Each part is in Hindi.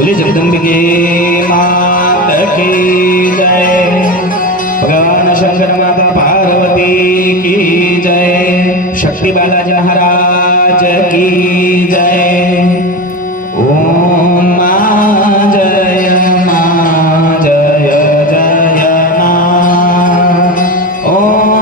बोले जगदम्बिके माता की जय। भगवान शंकर माता पार्वती की जय। शक्ति बालाजी महाराज की जय। ओम मां जय जय मां। ओम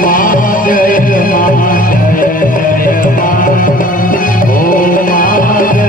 मां जय जय मां। ओम मां जय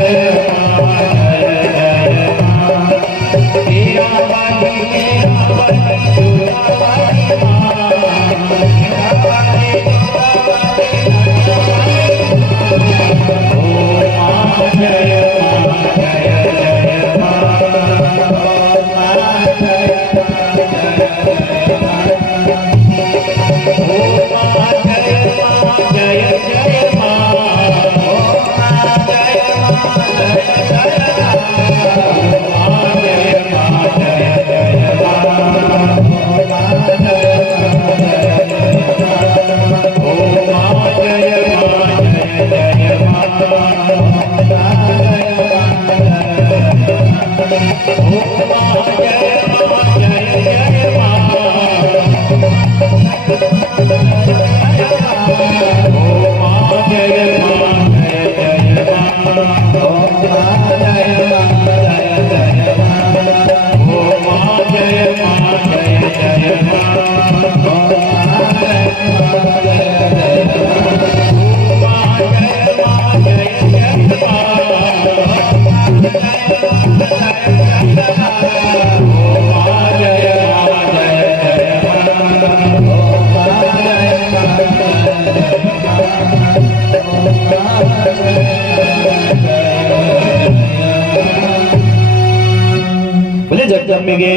जगदम्बिके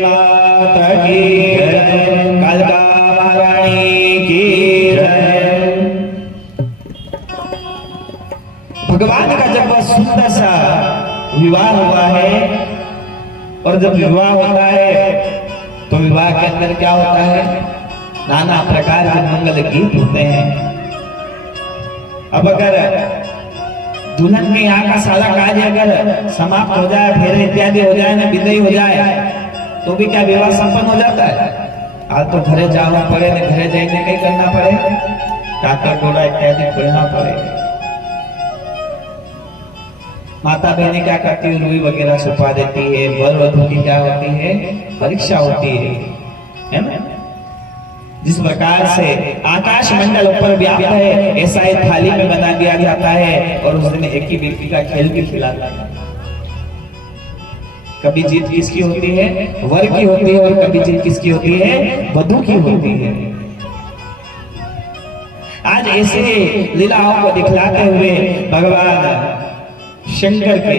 माता की जय। कालिका महारानी की जय। भगवान का जब वह सुंदर सा विवाह हुआ है, और जब विवाह होता है तो विवाह के अंदर क्या होता है, नाना प्रकार के मंगल गीत होते हैं। अब अगर दुल्हन के यहाँ का सारा कार्य अगर समाप्त हो जाए, फेरे इत्यादि हो जाए ना, विदाई हो जाए, तो भी क्या विवाह संपन्न हो जाता है? आज तो घरे जाना पड़े ने, घरे जाने कहीं करना पड़े, काका घोड़ा इत्यादि खोलना पड़े। माता बहनें क्या करती है? रुई वगैरह छुपा देती है। वर वधू की क्या होती है? परीक्षा होती है ना? जिस प्रकार से आकाश मंडल ऊपर व्याप्त है, ऐसा एक थाली में बना दिया जाता है और उस दिन एक ही व्यक्ति का खेल भी खिलाता है। कभी जीत किसकी होती है? वर की होती है, और कभी जीत किसकी होती है? वधू की होती है। आज ऐसे लीलाओं को दिखलाते हुए भगवान शंकर के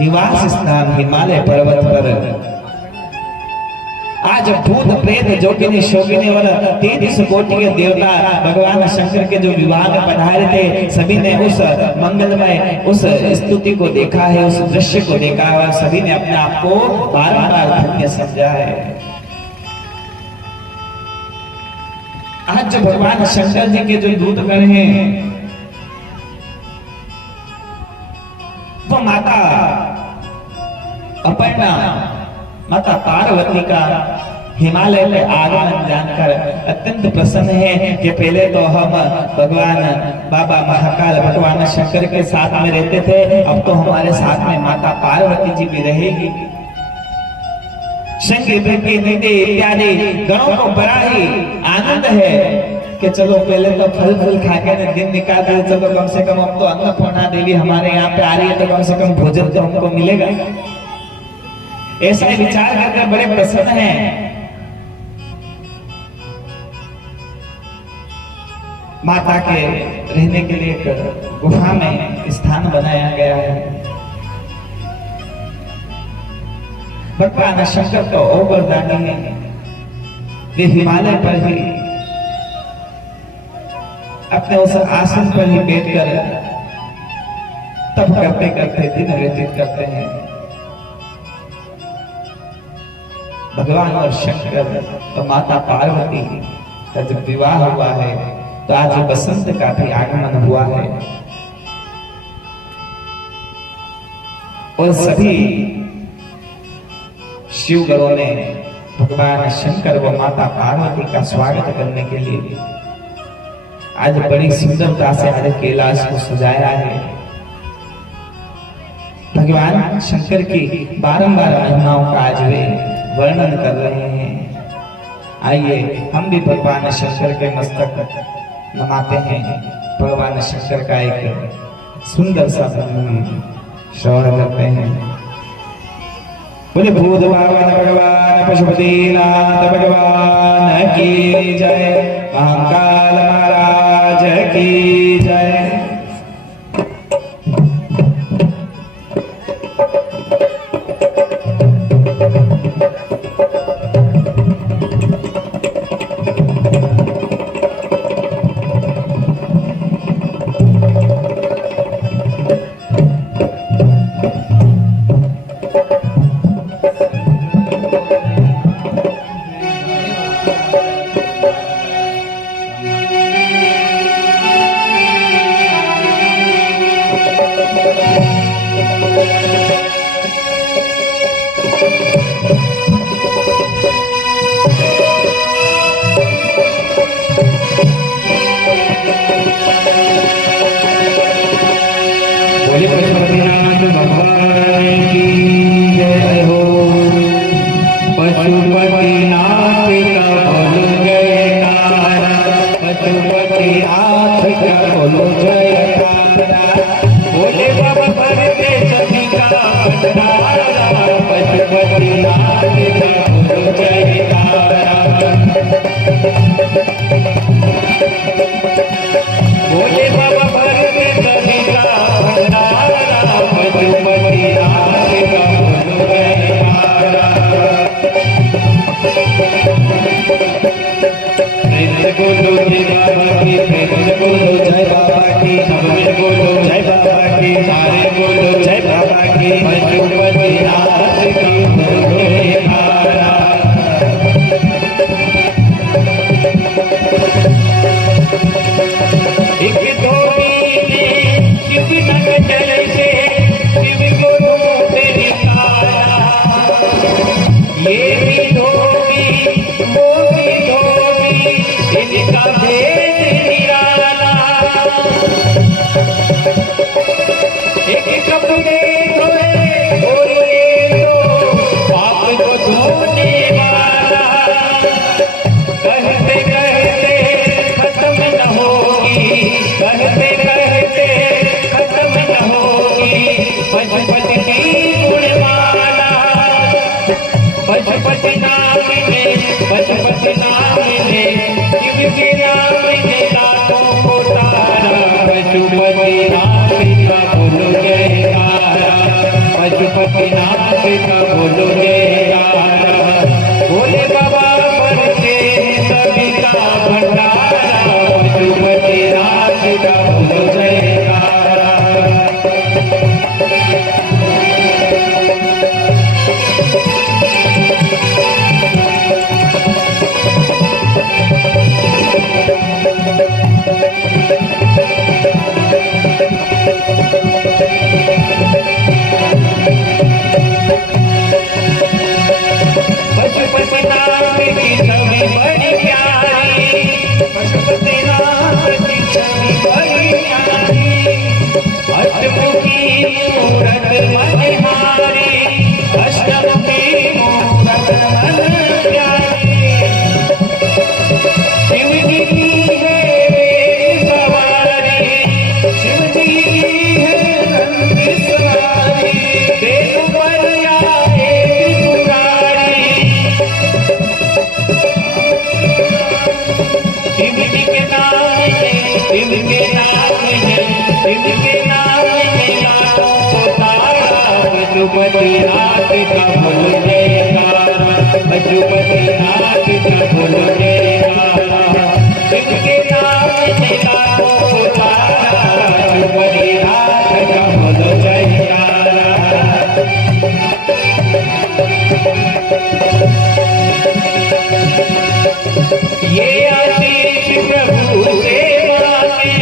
निवास स्थान हिमालय पर्वत पर आज भूत प्रेत जोगिनी शोगिनी वर 33 कोटि के देवता भगवान शंकर के जो विवाह में पधारे थे, सभी ने उस मंगलमय उस स्तुति को देखा है, उस दृश्य को देखा है, और सभी ने अपने आप को बार-बार धन्य समझा है। आज जो भगवान शंकर जी के जो दूत गण हैं, वो माता अपर्णा, माता पार्वती का हिमालय में आगमन जानकर अत्यंत प्रसन्न है कि पहले तो हम भगवान बाबा महाकाल भगवान शंकर के साथ में रहते थे, अब तो हमारे साथ में माता पार्वती जी भी रहेगी। शंकर की निधि इत्यादि गणों को बड़ा ही आनंद है कि चलो पहले तो फल फूल खा के दिन निकाल दे, चलो कम से कम अब तो अन्नपूर्णा देवी हमारे यहाँ पे आ रही है, तो कम से कम भोजन तो हमको मिलेगा। ऐसा विचार करके बड़े प्रसन्न हैं। माता के रहने के लिए एक गुफा में स्थान बनाया गया है। भगवान शंकर तो और वरदानी है, वे हिमालय पर ही अपने उस आसन पर ही बैठकर तप करते करते दिन व्यतीत करते हैं। भगवान और शंकर और माता पार्वती का जब विवाह हुआ है, तो आज बसंत का भी आगमन हुआ है और सभी शिवगणों ने भगवान शंकर व माता पार्वती का स्वागत करने के लिए आज बड़ी सुंदरता से आज कैलाश को सजाया है। भगवान शंकर की बारंबार महिमाओं का आज वे वर्णन कर रहे हैं। आइए हम भी भगवान शंकर के मस्तक नमाते हैं। भगवान शंकर का एक सुंदर सा श्रवण करते हैं। बोले भूत भावन भगवान पशुपतिनाथ भगवान की जय, महाकाल महाराज की जय। पशुपतिनाथ भगवान की जय हो। पशुपतिनाथ का बोलो जयकारा, पशुपतिनाथ का बोलो जयकारा। बोले बाबा परमेश्वरी का भंडारा, पशुपति बोलो जयकारा, भोले बाबा बनते सभी का भंडारा, पशुपतिनाथ का बोलो जयकारा। पशुपतिनाथ की छवि बड़ी प्यारी, पशुपतिनाथ की छवि बड़ी प्यारी, अष्टमुखी मूरत मनहारी, अष्टमुखी मूरत मन प्यारी। शिव जी की है सवारी, शिव जी की है रंग सवारी, देव पर आए त्रिपुरारी। शिव जी के नाम है, शिव के नाम है, शिव के नाम है लाखों को तारा, पशुपतिनाथ का बोलो जयकारा, पशुपतिनाथ का बोलो जयकारा। शिव के नाम है लाखों को तारा, पशुपतिनाथ का बोलो जयकारा। ये आशीष प्रभु से मांगे,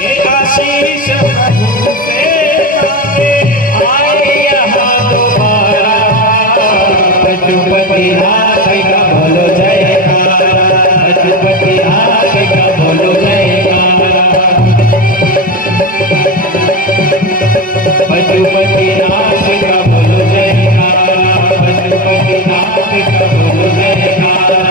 ये आशीष प्रभु से मांगे, आए यहाँ दोबारा, पशुपतिनाथ का बोलो जयकारा, पशुपतिनाथ का बोलो जयकारा, पशुपतिनाथ का बोलो जयकारा, पशुपतिनाथ का बोलो जयकारा।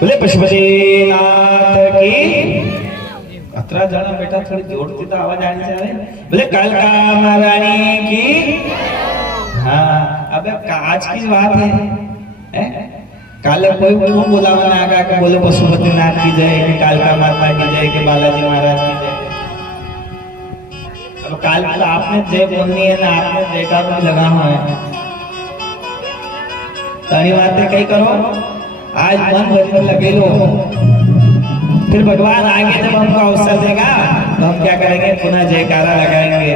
बोले पशुपतिनाथ की। अतरा जाना बेटा थोड़ी जोड़ती तो आवाज आनी चाहिए। बोले कालका महारानी की। हाँ अब आज की बात है, काले कोई बुलावा ना आगा के बोले पशुपतिनाथ की जय, कि कालका माता की जय, कि बालाजी महाराज की जय। अब काल तो आपने जय बोलनी है ना, आपने जयकार भी लगा हुआ है। सारी बातें कहीं करो, आज मन भजन लगे लो, फिर भगवान आगे जब हमको अवसर देगा तो हम क्या करेंगे, पुनः जयकारा लगाएंगे।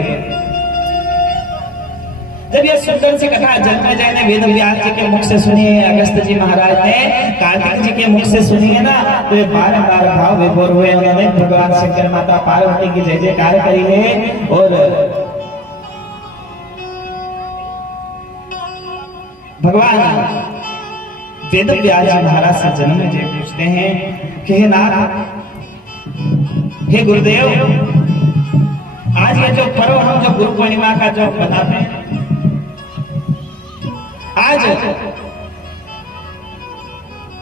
जब यह सुंदर सी कथा जन्मेजय ने वेद व्यास जी के मुख से सुनी है, अगस्त जी महाराज ने कार्तिक जी के मुख से सुनी है ना, तो ये बार-बार भाव विभोर हुए। उन्होंने भगवान शंकर माता पार्वती की जय जयकार करी है। और भगवान वेद व्यास जी महाराज से जन्मेजय पूछते हैं कि हे नाथ, हे गुरुदेव, आज ये जो पर्व हम जो गुरु पूर्णिमा का जो बनाते हैं, आज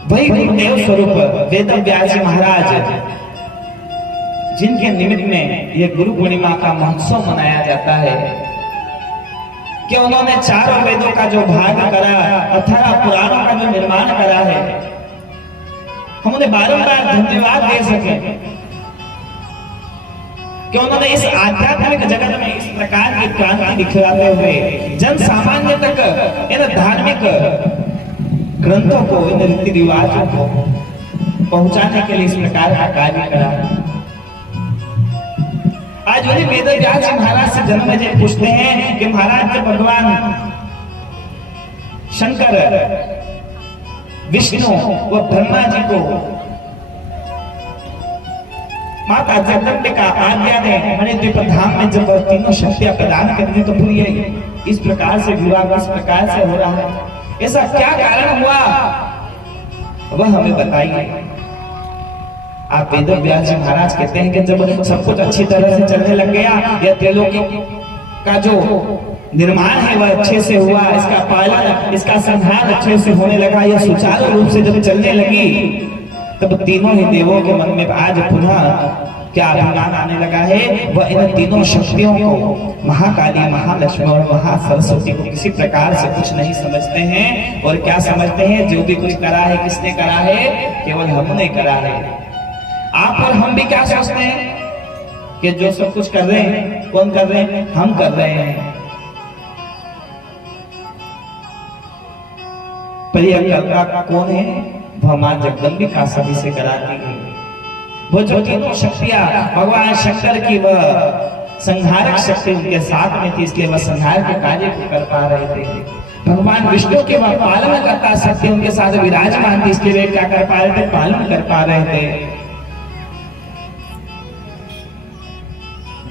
वही गुरुदेव स्वरूप वेद व्यास जी महाराज, जिनके निमित्त में ये गुरु पूर्णिमा का महोत्सव मनाया जाता है, कि उन्होंने चारों वेदों का जो भाग करा, 18 पुराणों का जो निर्माण करा है, हम उन्हें बारंबार धन्यवाद दे सके कि उन्होंने इस आध्यात्मिक जगत में इस प्रकार की क्रांति दिखलाते हुए जन सामान्य तक इन धार्मिक ग्रंथों को, इन रीति रिवाजों को पहुंचाने के लिए इस प्रकार का कार्य करा। आज वही वेद व्यास जी महाराज से जन्मेजय पूछते हैं कि महाराज, जब भगवान शंकर विष्णु व ब्रह्मा जी को माता जगदम्बिका आज्ञा ने मणिद्वीप धाम में जब तीनों शक्तियां प्रदान कर दी, तो फिर ये इस प्रकार से विवाह इस प्रकार से हो रहा है, ऐसा क्या कारण हुआ, वह हमें बताइए। आप वेद व्यास जी महाराज कहते हैं कि जब सब कुछ अच्छी तरह से चलने लग गया, यह त्रिलोकी का जो निर्माण है वह अच्छे से हुआ, इसका पालन, इसका संहार अच्छे से होने लगा, यह सुचारू रूप से जब चलने लगी, तब तीनों ही देवों के मन में आज पुनः क्या अभिमान आने लगा है, वह इन तीनों शक्तियों को महाकाली, महालक्ष्मी और महासरस्वती को किसी प्रकार से कुछ नहीं समझते हैं। और क्या समझते हैं, जो भी कुछ करा है किसने करा है, केवल हमने करा है। आप और हम भी क्या सोचते हैं कि जो सब कुछ कर रहे हैं, कौन कर रहे हैं, हम कर रहे हैं। पर यह करता कौन है, वह मां जगदंबिका सभी से कराती है। वो जो तीनों शक्तियां भगवान शंकर की वह संहारक शक्ति उनके साथ में थी, इसलिए वह संहार के कार्य को कर पा रहे थे। भगवान विष्णु के वह पालन करता शक्ति उनके साथ विराजमान थी, इसलिए वे क्या कर पा रहे थे, पालन कर पा रहे थे।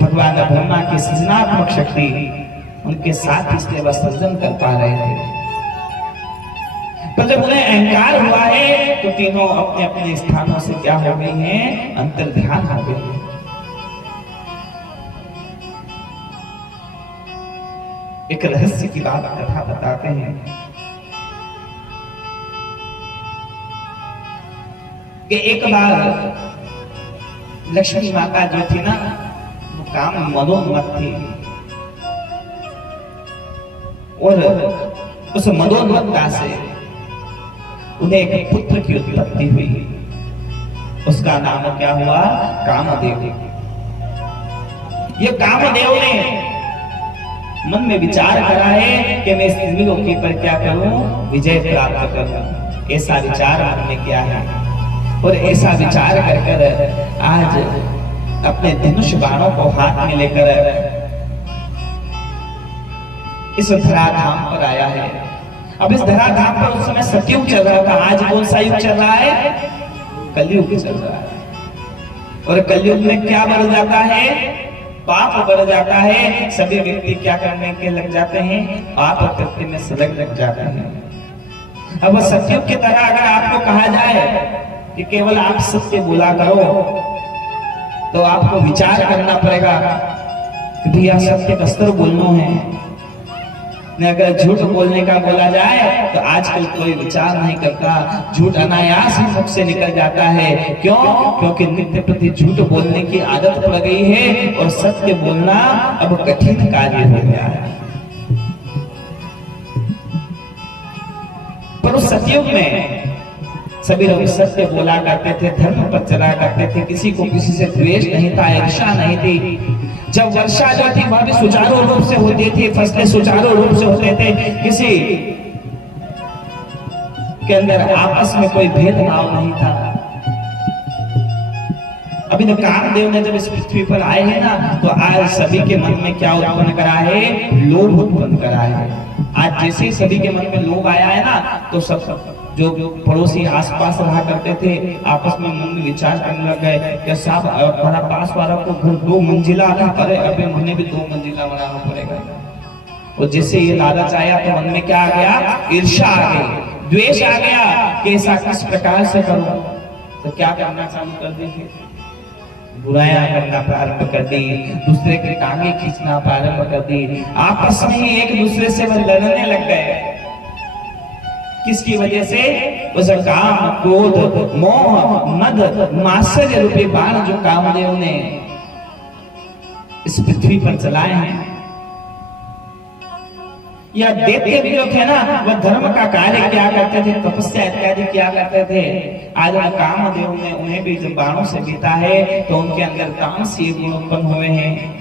भगवान ब्रह्मा की सृजनात्मक शक्ति उनके साथ, इसलिए वह सृजन कर पा रहे थे। पर जब उन्हें अहंकार हुआ है तो तीनों अपने अपने स्थानों से क्या हो गई हैं, अंतर्ध्यान हो गई है। एक रहस्य की बात कथा बताते हैं कि एक बार लक्ष्मी माता जो थी ना, वो काम मदोन्मत्त थी और उस मदोन्मत्ता से उन्हें एक पुत्र की उत्पत्ति हुई। उसका नाम क्या हुआ, कामदेव। ये कामदेव ने मन में विचार करा है कि मैं इस त्रिलोकी पर क्या करूं, विजय प्राप्त करूं। ऐसा विचार मन में किया है और ऐसा विचार कर कर आज अपने धनुष बाणों को हाथ में लेकर इस धराधाम पर आया है। अब इस धराधाम पर उस समय सतयुग चल रहा था, आज कौन सा युग चल रहा है, कलयुग चल रहा है। और कलयुग में क्या बढ़ जाता है, पाप बढ़ जाता है। सभी व्यक्ति क्या करने के लग जाते हैं, पाप कृत्य में संलग्न लग जाते हैं। अब सतयुग की तरह अगर आपको कहा जाए कि केवल आप सत्य बोला करो, तो आपको विचार करना पड़ेगा कि भैया सत्य कसर बोलना है। अगर झूठ बोलने का बोला जाए तो आजकल कोई विचार नहीं करता, झूठ अनायास ही मुख से निकल जाता है। क्यों? क्योंकि नित्य प्रति झूठ बोलने की आदत पड़ गई है और सत्य बोलना अब कठिन कार्य हो गया है। पर उस सतयुग में सभी लोग सत्य बोला करते थे, धर्म पर चला करते थे, किसी को किसी से द्वेष नहीं था, ईर्ष्या नहीं थी। जब वर्षा जो थी वह भी सुचारू रूप से होती थी, फसलें सुचारू रूप से होते थे, किसी के अंदर आपस में कोई भेदभाव नहीं था। अभी तो कामदेव ने जब इस पृथ्वी पर आए हैं ना, तो आज सभी के मन में क्या उत्पन्न करा है, लोभ उत्पन्न करा है। आज जैसे सभी के मन में लोभ आया है ना, तो सब जो पड़ोसी आसपास रहा करते थे आपस में मन में विचार करने लग गए कि साहब हमारा पास वाला को घर 2 मंजिला, अरे अबे मुझे भी 2 मंजिला बनाना पड़ेगा। और जैसे ये लालच आया तो मन में क्या आ गया, ईर्ष्या आ गई, द्वेष आ गया कि ऐसा किस प्रकार से करूं। तो क्या करना चालू कर दी, बुराइयां करना प्रारंभ कर दी, दूसरे की टांगे खींचना प्रारंभ कर दी, आपस में ही एक दूसरे से वो लड़ने लग गए। किसकी वजह से, उस काम, क्रोध, मोह, मद, मात्सर्य रूपी बाण जो कामदेव ने इस पृथ्वी पर चलाए हैं। या दैत्य भी जो थे ना, वह धर्म का कार्य क्या करते थे, तपस्या इत्यादि क्या करते थे। आज कामदेव ने उन्हें भी जब बाणों से बीता है तो उनके अंदर तामसीय गुण उत्पन्न हुए हैं।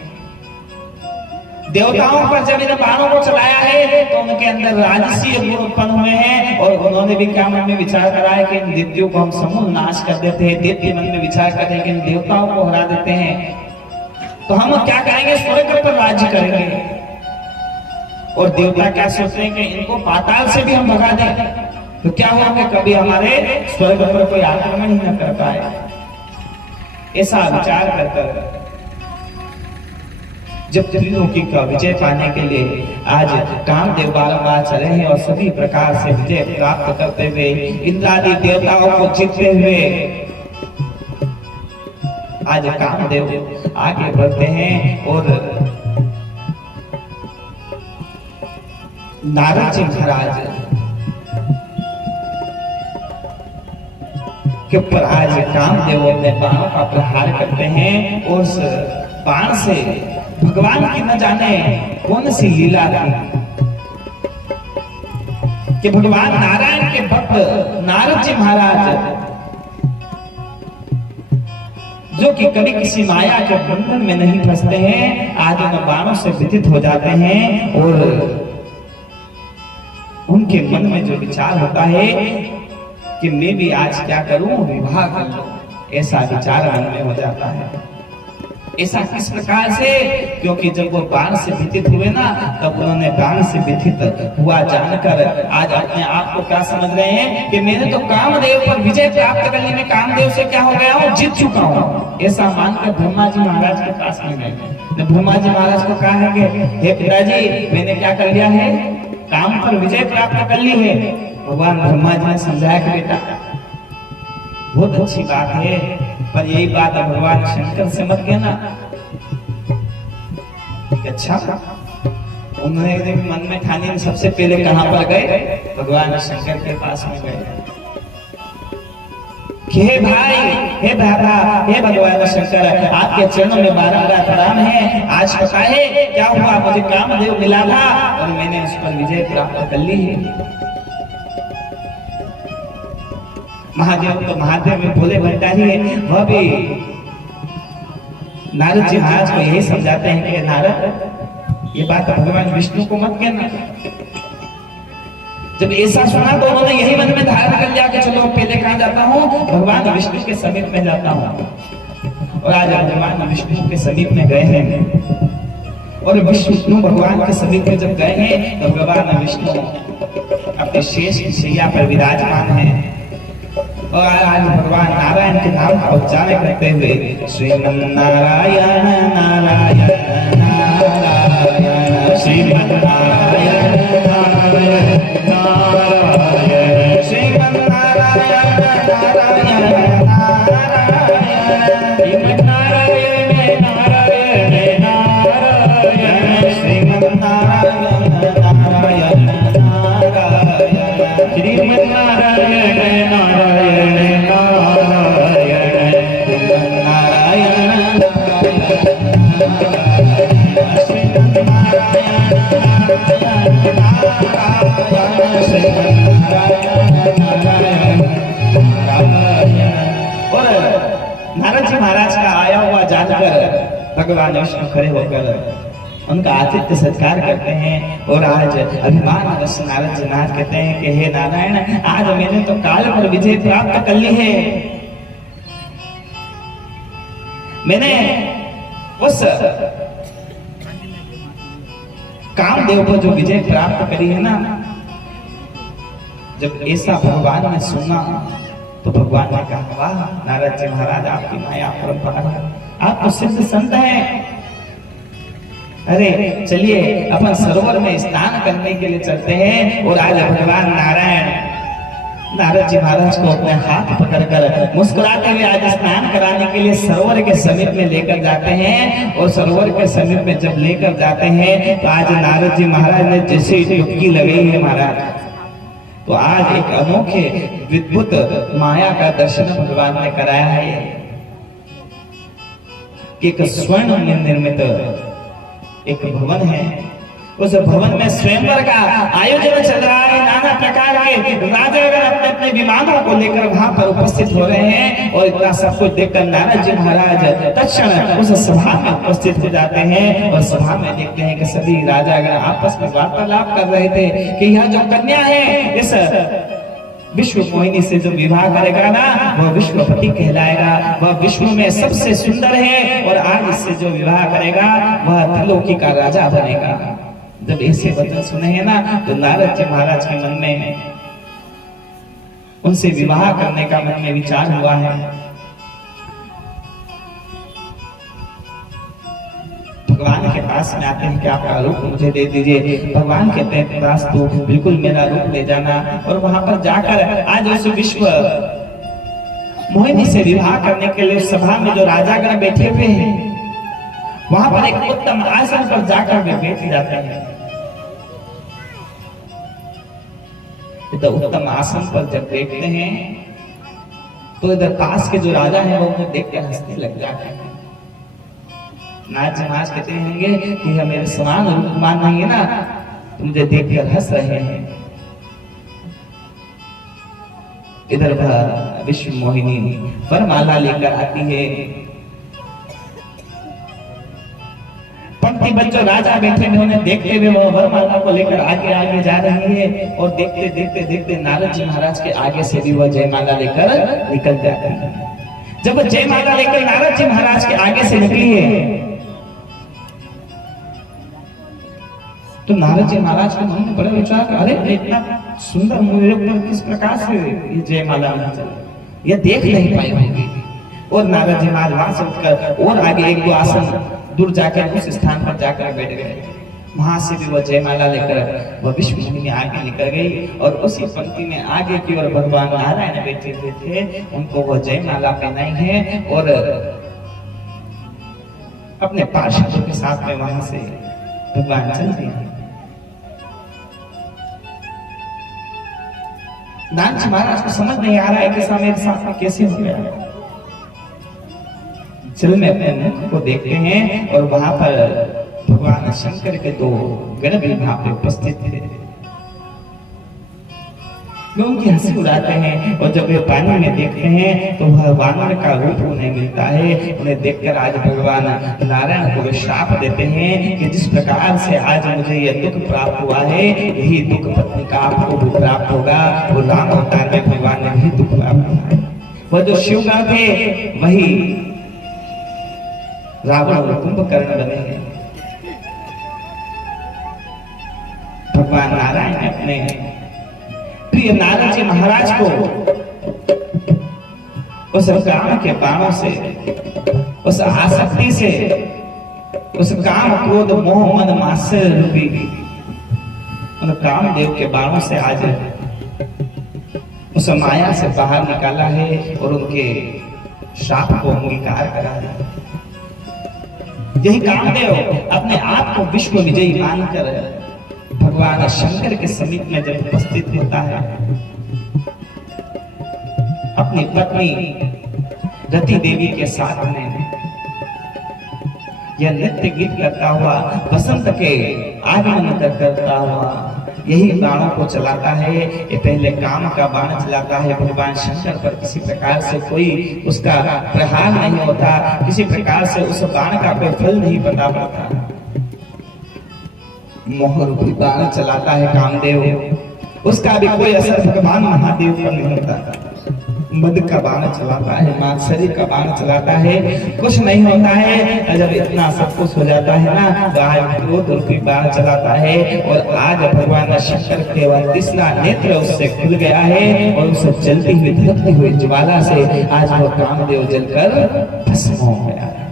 देवताओं पर जब इन बाणों को चलाया है तो उनके अंदर राजसीय गुण उत्पन्न हुए हैं। और उन्होंने भी क्या मन में विचार करा है कि इन दैत्यों को हम समूल नाश कर देते हैं। दैत्य मन में विचार करते हैं कि इन देवताओं को हरा देते हैं, तो हम क्या करेंगे, स्वर्ग पर राज्य करेंगे। और देवता क्या सोचते हैं कि इनको पाताल से भी हम भगा दें, तो क्या हुआ कि कभी हमारे स्वर्ग पर कोई आक्रमण ही न कर पाए। ऐसा विचार कर जब त्रिलोकी का विजय पाने के लिए आज कामदेव बारंबार चले हैं और सभी प्रकार से विजय प्राप्त करते हुए, इंद्रादि देवताओं को जीतते हुए आज कामदेव आगे बढ़ते हैं। और नारद जी महाराज के ऊपर आज कामदेव अपने बाणों का प्रहार करते हैं और उस बाण से भगवान की न जाने कौन सी लीला थी कि भगवान नारायण के भक्त नारद जी महाराज, जो कि कभी किसी माया के बंधन में नहीं फंसते हैं, आज उन बाणों से विदित हो जाते हैं और उनके मन में जो विचार होता है कि मैं भी आज क्या करूं, विवाह कर लूं, ऐसा विचार मन में हो जाता है। ऐसा किस प्रकार से? क्योंकि जब वो बाण से व्यथित हुए ना, तब उन्होंने बाण से व्यथित हुआ जानकर आज अपने आप को क्या समझ रहे हैं कि मैंने तो कामदेव पर विजय प्राप्त करने में कामदेव से क्या हो गया हूँ, जीत चुका हूँ। ऐसा मानकर ब्रह्मा जी महाराज के पास में गए। ब्रह्मा जी महाराज को कहा है कि हे पिताजी, मैंने क्या कर लिया है, काम पर विजय प्राप्त कर ली है। भगवान ब्रह्मा जी ने समझाया कि बेटा बहुत अच्छी बात है, पर यही बात भगवान शंकर से मत कहना। अच्छा, उन्होंने मन में ठानी, सबसे पहले कहां पर गए, भगवान शंकर के पास में गए कि हे भाई, हे दादा, हे भगवान शंकर, आपके चरणों में बारंबार प्रणाम है। आज पता है क्या हुआ, मुझे कामदेव मिला था और मैंने उस पर विजय प्राप्त कर ली है। महादेव तो महादेव में भोले भंडारी है, वह भी नारद जी महाराज को यही समझाते हैं कि नारद, ये बात भगवान विष्णु को मत कहना। जब ऐसा सुना तो उन्होंने यही मन में धारण कर लिया कि चलो पहले कहां जाता हूँ, भगवान विष्णु के समीप में जाता हूँ। और आज भगवान विष्णु के समीप में गए हैं और विष्णु भगवान के समीप में जब गए हैं तो भगवान विष्णु अपने शेष शैया पर विराजमान है और आज भगवान नारायण के नाम का उच्चारण करते हुए श्रीमन नारायण नारायण नारायण श्रीमन नारायण नारायण नारायण श्रीमन नारायण नारायण नारायण श्रीमन नारायण नारायण नारायण श्रीमन नारायण नारायण नारायण श्रीमन नारायण नारायण नारद जी महाराज का आया हुआ जानकर भगवान विष्णु खड़े होकर उनका आतिथ्य सत्कार करते हैं और आज अभिमान वश नारद जी नाथ कहते हैं कि हे नारायण, आज मैंने तो काल पर विजय प्राप्त कर ली है। मैंने उस कामदेव पर जो विजय प्राप्त करी है ना, जब ऐसा भगवान ने सुना तो भगवान ने कहा, वाह नारद जी महाराज, आपकी माया परंपरा, आप तो सिद्ध संत हैं। अरे चलिए अपन सरोवर में स्नान करने के लिए चलते हैं। और आज भगवान नारायण नारद जी महाराज को अपने हाथ पकड़कर मुस्कुराते हुए आज स्नान कराने के लिए सरोवर के समीप में लेकर जाते हैं। और सरोवर के समीप में जब लेकर जाते हैं तो आज नारद जी महाराज ने जैसे डुबकी लगाई है महाराज, तो आज एक अनोखे विद्भुत माया का दर्शन भगवान ने कराया है। एक स्वर्ण में निर्मित एक भवन है, उस भवन में स्वयंवर का आयोजन चल रहा है। नाना प्रकार के राजागण अपने अपने विमानों को लेकर वहां पर उपस्थित हो रहे हैं। और इतना सब कुछ देखकर नारद जी महाराज तत्क्षण उस सभा में उपस्थित हो जाते हैं और सभा में देखते हैं कि सभी राजागण आपस में वार्तालाप कर रहे थे कि यह जो कन्या है, इस विश्व मोहिनी से जो विवाह करेगा ना, वह विश्वपति कहलाएगा, वह विश्व में सबसे सुंदर है। और आज इससे जो विवाह करेगा वह त्रिलोकी का राजा बनेगा। जब ऐसे वचन सुने हैं ना, तो नारद जी महाराज के मन में उनसे विवाह करने का मन में विचार हुआ है। भगवान के पास में आते हैं कि आपका रूप मुझे दे दीजिए। भगवान कहते हैं पास तो बिल्कुल मेरा रूप ले जाना। और वहां पर जाकर आज उस विश्व मोहिनी से विवाह करने के लिए सभा में जो राजागण बैठे हुए हैं, वहां पर एक उत्तम आसन पर जाकर वे बैठ जाते हैं। तो उत्तम आसन पर जब बैठते हैं तो इधर पास के जो राजा हैं वो उन्हें देख कर हंसने लग जाते हैं नारद जी महाराज कहते होंगे कि मेरे समान रूपमान नहीं है ना, तो मुझे देखकर हंस रहे हैं। इधर वह विश्व मोहिनी वरमाला लेकर आती है। पंक्ति बच्चों राजा बैठे हैं, उन्हें देखते हुए वह वरमाला को लेकर आगे आगे जा रही है और देखते देखते देखते नारद जी महाराज के आगे से भी वह जयमाला लेकर निकल जाती है। जब वह जयमाला लेकर नारद जी महाराज के आगे से निकली है तो नारद जी महाराज के मन में बड़ा विचार, अरे इतना सुंदर मेरे ऊपर किस प्रकार से ये जयमाला नहीं चल, ये देख नहीं पाए होंगे। और नारद जी महाराज वहां से उठकर और आगे एक दो आसन दूर जाकर उस स्थान पर जाकर बैठ गए। वहां से भी वह जयमाला लेकर वह विश्व मोहिनी आगे निकल गई और उसी पंक्ति में आगे की ओर भगवान नारायण बैठे हुए थे, उनको वह जयमाला पहनाई है और अपने पार्षदों के साथ में वहां से भगवान चल रहे हैं। नारद जी महाराज को समझ नहीं आ रहा है कि मेरे साथ में कैसे हो गया। चल में अपने मुख को देखते हैं और वहां पर भगवान शंकर के दो गण भी वहां पे उपस्थित थे। वे उनकी हंसी उड़ाते हैं और जब वे पानी में देखते हैं तो वह वानर का रूप उन्हें मिलता है। उन्हें देखकर आज भगवान नारायण को श्राप देते हैं कि जिस प्रकार से आज मुझे यह दुख प्राप्त हुआ है, यही दुख पत्नी का आपको भी प्राप्त होगा। वो राम अवतार में भगवान ने भी दुख प्राप्त हुआ। वह जो शिवगण थे वही रावण और कुंभकर्ण बने हैं। भगवान नारायण ने अपने प्रिय नारद जी महाराज को उस काम के बाणों से, उस आसक्ति से, उस काम क्रोध मोह मद मात्सर्य रूपी उन कामदेव के बाणों से आज उस माया से बाहर निकाला है और उनके शाप को अंगीकार करा है। यही कामदेव अपने आप को विश्व विजयी मानकर भगवान शंकर के समीप में जब उपस्थित होता है, अपनी पत्नी रति देवी के साथ में यह नृत्य गीत करता हुआ, बसंत के आगमन करता हुआ यही बाणों को चलाता है। ये पहले काम का बाण चलाता है भगवान शंकर पर, किसी प्रकार से कोई उसका प्रहार नहीं होता, किसी प्रकार से उस बाण का कोई फल नहीं बता पाता। मोह रूपी बाण चलाता है कामदेव, उसका भी कोई असर भगवान महादेव पर नहीं होता। मद का बाण चलाता है, मात्सर्य का बाण चलाता है, कुछ नहीं होता है। जब इतना सब कुछ हो जाता है ना, तो आज क्रोध रूपी बाण चलाता है और आज भगवान शंकर के वह तीसरा नेत्र उससे खुल गया है और उसे जलती हुई धधकती हुई ज्वाला से आज वो कामदेव जलकर भस्म हो गया है।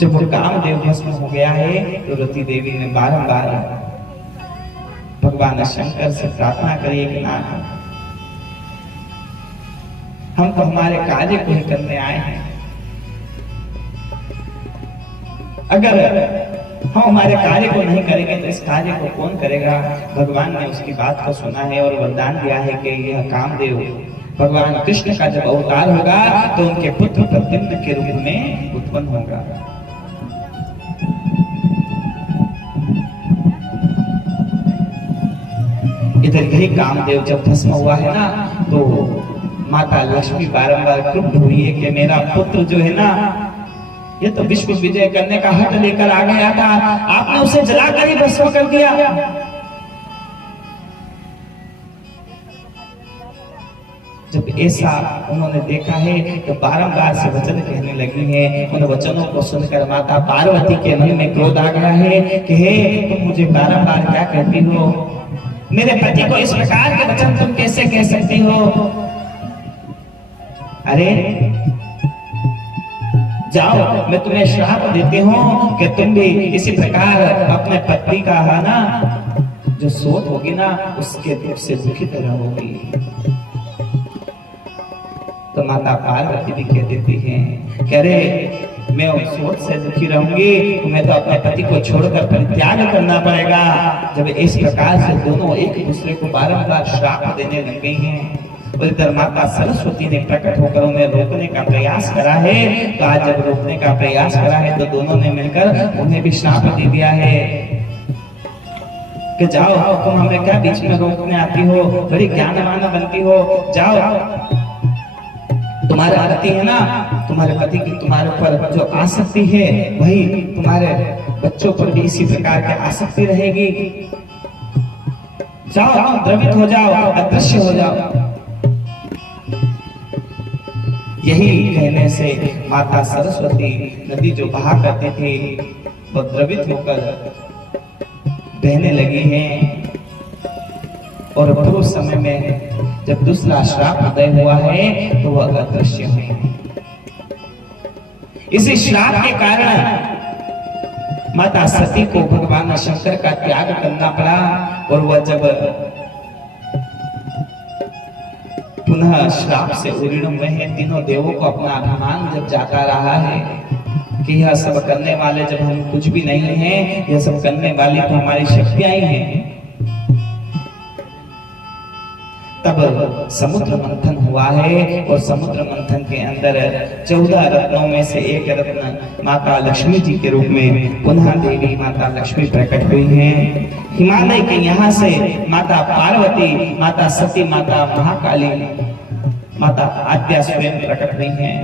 जब वो कामदेव भस्म हो गया है तो रति देवी ने बारंबार भगवान शंकर से प्रार्थना करी कि ना, हम तो हमारे कार्य को ही करने आए हैं, अगर हम हमारे कार्य को नहीं करेंगे तो इस कार्य को कौन करेगा। भगवान ने उसकी बात को सुना है और वरदान दिया है कि यह कामदेव भगवान कृष्ण का जब अवतार होगा तो उनके पुत्र प्रद्युम्न के रूप में उत्पन्न होगा। इधर यही कामदेव जब भस्म हुआ है ना, तो माता लक्ष्मी बारंबार क्रुद्ध हुई है कि मेरा पुत्र जो है ना, ये तो विश्व विजय करने का हट लेकर आ गया था, आपने उसे जलाकर ही भस्म कर दिया। जब ऐसा उन्होंने देखा है तो बारंबार से वचन कहने लगी है। उन वचनों को सुनकर माता पार्वती के मन में क्रोध आ गया है कि हे, तुम मुझे बारंबार क्या कहती हो, मेरे पति को इस प्रकार के वचन तुम कैसे कह सकती हो। अरे जाओ, मैं तुम्हें श्राप देती हूँ कि तुम भी इसी प्रकार अपने पति का है ना जो सोच होगी ना, उसके दुख से दुखित रहोगी। तो माता पार्वती भी कह देती है कि अरे मैं उस सोच से दुखी रहूंगी, मैं तो अपने पति को छोड़कर परित्याग करना पड़ेगा। जब इस प्रकार से दोनों एक दूसरे को बारंबार श्राप देने लग गई हैं और इधर माता सरस्वती ने प्रकट होकर उन्हें रोकने का प्रयास करा है। तो आज जब रोकने का प्रयास करा है तो दोनों ने मिलकर उन्हें भी श्राप दे दिया है कि जाओ, तुम हमें क्या बीच में रोकने आती हो, बड़ी ज्ञानवान बनती हो, जाओ। तुम्हारा पति है ना, तुम्हारे पति की तुम्हारे ऊपर जो आसक्ति है वही तुम्हारे बच्चों पर भी इसी प्रकार की आसक्ति रहेगी। जाओ, द्रवित हो जाओ, अदृश्य हो जाओ। यही कहने से माता सरस्वती नदी जो बहा करती थी वो द्रवित होकर बहने लगी हैं। और पूर्व समय में जब दूसरा श्राप उदय हुआ है तो वह अदृश्य हुई। इसी श्राप के कारण माता सती को भगवान शंकर का त्याग करना पड़ा। और वह जब पुनः श्राप से उड़ीण हुए हैं, तीनों देवों को अपना अभिमान जब जाता रहा है कि यह सब करने वाले जब हम कुछ भी नहीं हैं, यह सब करने वाली तो हमारी शक्तियां ही हैं। तब समुद्र मंथन हुआ है और समुद्र मंथन के अंदर 14 रत्नों में से एक रत्न माता लक्ष्मी जी के रूप में पुनः देवी माता लक्ष्मी प्रकट हुई हैं। हिमालय के यहाँ से माता पार्वती, माता सती, माता महाकाली, माता आद्या स्वयं प्रकट हुई हैं।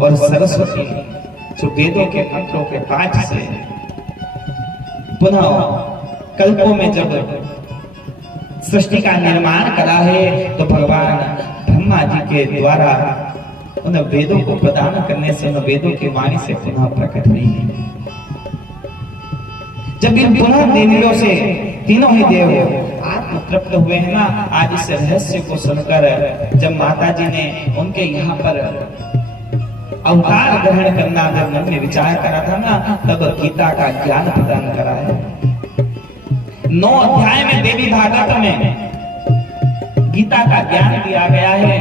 और सरस्वती जो वेदों के मंत्रों के पाठ से पुनः कल्पों में जब सृष्टि का निर्माण करा है तो भगवान ब्रह्मा जी के द्वारा उन वेदों को प्रदान करने से, उन वेदों की वाणी से पुनः प्रकट हुई है। जब इन पुनः देवियों से तीनों ही देव आत्म तृप्त हुए हैं ना, आज इस रहस्य को सुनकर जब माता जी ने उनके यहाँ पर अवतार ग्रहण करना जब मन में विचार करा था ना, तब गीता का ज्ञान प्रदान करा है। 9 अध्याय में देवी भागवत में गीता का ज्ञान दिया गया है।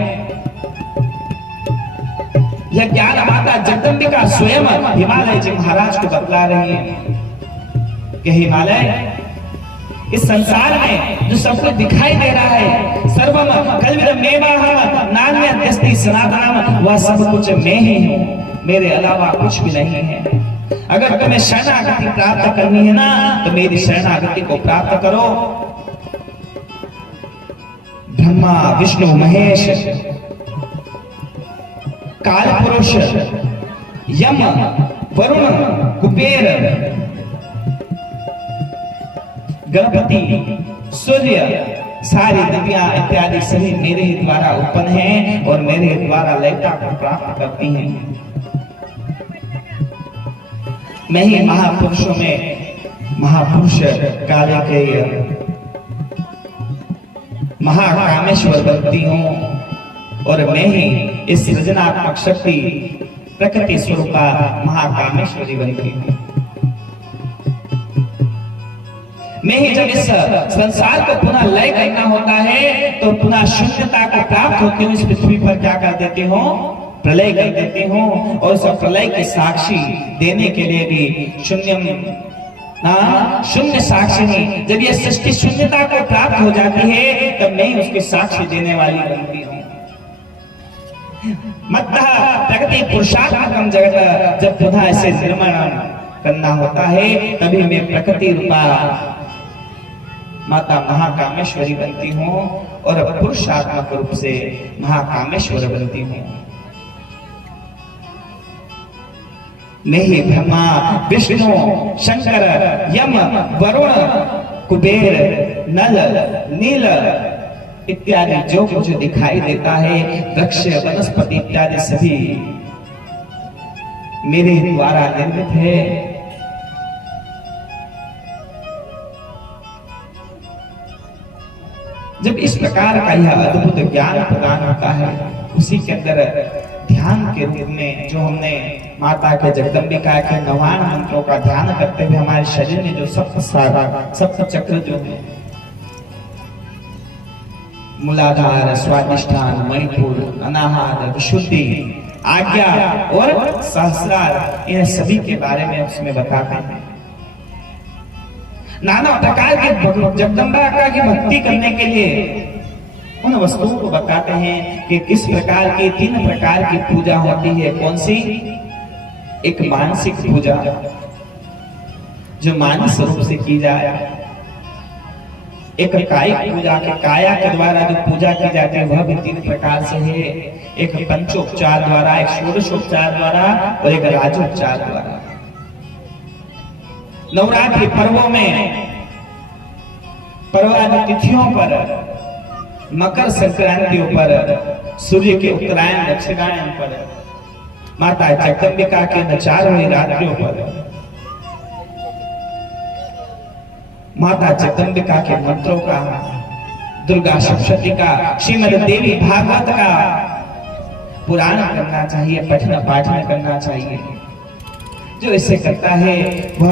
यह ज्ञान माता जगदम्बिका स्वयं हिमालय जी महाराज को बतला रही है कि हिमालय, इस संसार में जो सब कुछ दिखाई दे रहा है, सर्वम कल्विदमेवाह नान्यदस्ति सनातनम, वह सब कुछ मैं ही हूँ, मेरे अलावा कुछ भी नहीं है। अगर तुम्हें शरणागति प्राप्त करनी है ना तो मेरी शरणागति को प्राप्त करो। ब्रह्मा, विष्णु, महेश, काल पुरुष, यम, वरुण, कुबेर, गणपति, सूर्य, सारी दिव्या इत्यादि सभी मेरे ही द्वारा उत्पन्न हैं और मेरे द्वारा लयता को प्राप्त करती हैं। मैं ही महापुरुषों में महापुरुष काले के महाकामेश्वर बनती हूँ और मैं ही इस सृजनात्मक शक्ति प्रकृति स्वरूपा महाकामेश्वरी बनती हूँ। मैं ही जब इस संसार को पुनः लय करना होता है तो पुनः शून्यता को प्राप्त होती हूँ। इस पृथ्वी पर क्या कर देती हूँ? प्रलय कर देती हूँ। और उस प्रलय के साक्षी देने के लिए भी शून्य साक्षी नहीं, जब ये सृष्टि शून्यता को प्राप्त हो जाती है तब मैं ही उसकी साक्षी देने वाली बनती हूँ। मत्तः प्रकृति पुरुषात्मकम जगत, जब पुनः ऐसे निर्माण करना होता है तभी मैं प्रकृति रूपा माता महाकामेश्वरी बनती हूँ और पुरुषात्मक रूप से महाकामेश्वर बनती हूँ। मैं ही ब्रह्मा, विष्णु, शंकर, यम, वरुण, कुबेर, नल, नील इत्यादि जो कुछ दिखाई देता है, वृक्ष, वनस्पति इत्यादि सभी मेरे द्वारा निर्मित है। जब इस प्रकार का यह अद्भुत ज्ञान प्रदान होता है, उसी के अंदर ध्यान के रूप में जो हमने माता के जगदम्बिका के 99 मंत्रों का ध्यान करते हुए हमारे शरीर में जो सप्त चक्र जो है, मूलाधार, स्वादिष्ठान, मणिपुर, अनाहत, विशुद्धि, आज्ञा और सहस्रार, इन सभी के बारे में उसमें बताते हैं। नाना प्रकार की जगदम्बिका की भक्ति करने के लिए उन वस्तुओं को बताते हैं कि किस प्रकार की 3 प्रकार की पूजा होती है। कौन सी? एक मानसिक पूजा जो मानस रूप से की जाए, एक कायिक पूजा के काया के द्वारा जो पूजा की जाती है वह भी 3 प्रकार से है। एक पंचोपचार द्वारा, एक षोडशोपचार द्वारा और एक राजोपचार द्वारा। नवरात्रि पर्वों में पर्वादि तिथियों पर, मकर संक्रांतियों पर, सूर्य के उत्तरायण दक्षिणायन पर, माता जगदम्बिका के नचारवही रात्रियों पर, माता जगदम्बिका के मंत्रों का, दुर्गा सप्तशती का, श्रीमद देवी भागवत का पुराण करना चाहिए, पठन पाठन करना चाहिए। जो इसे करता है वह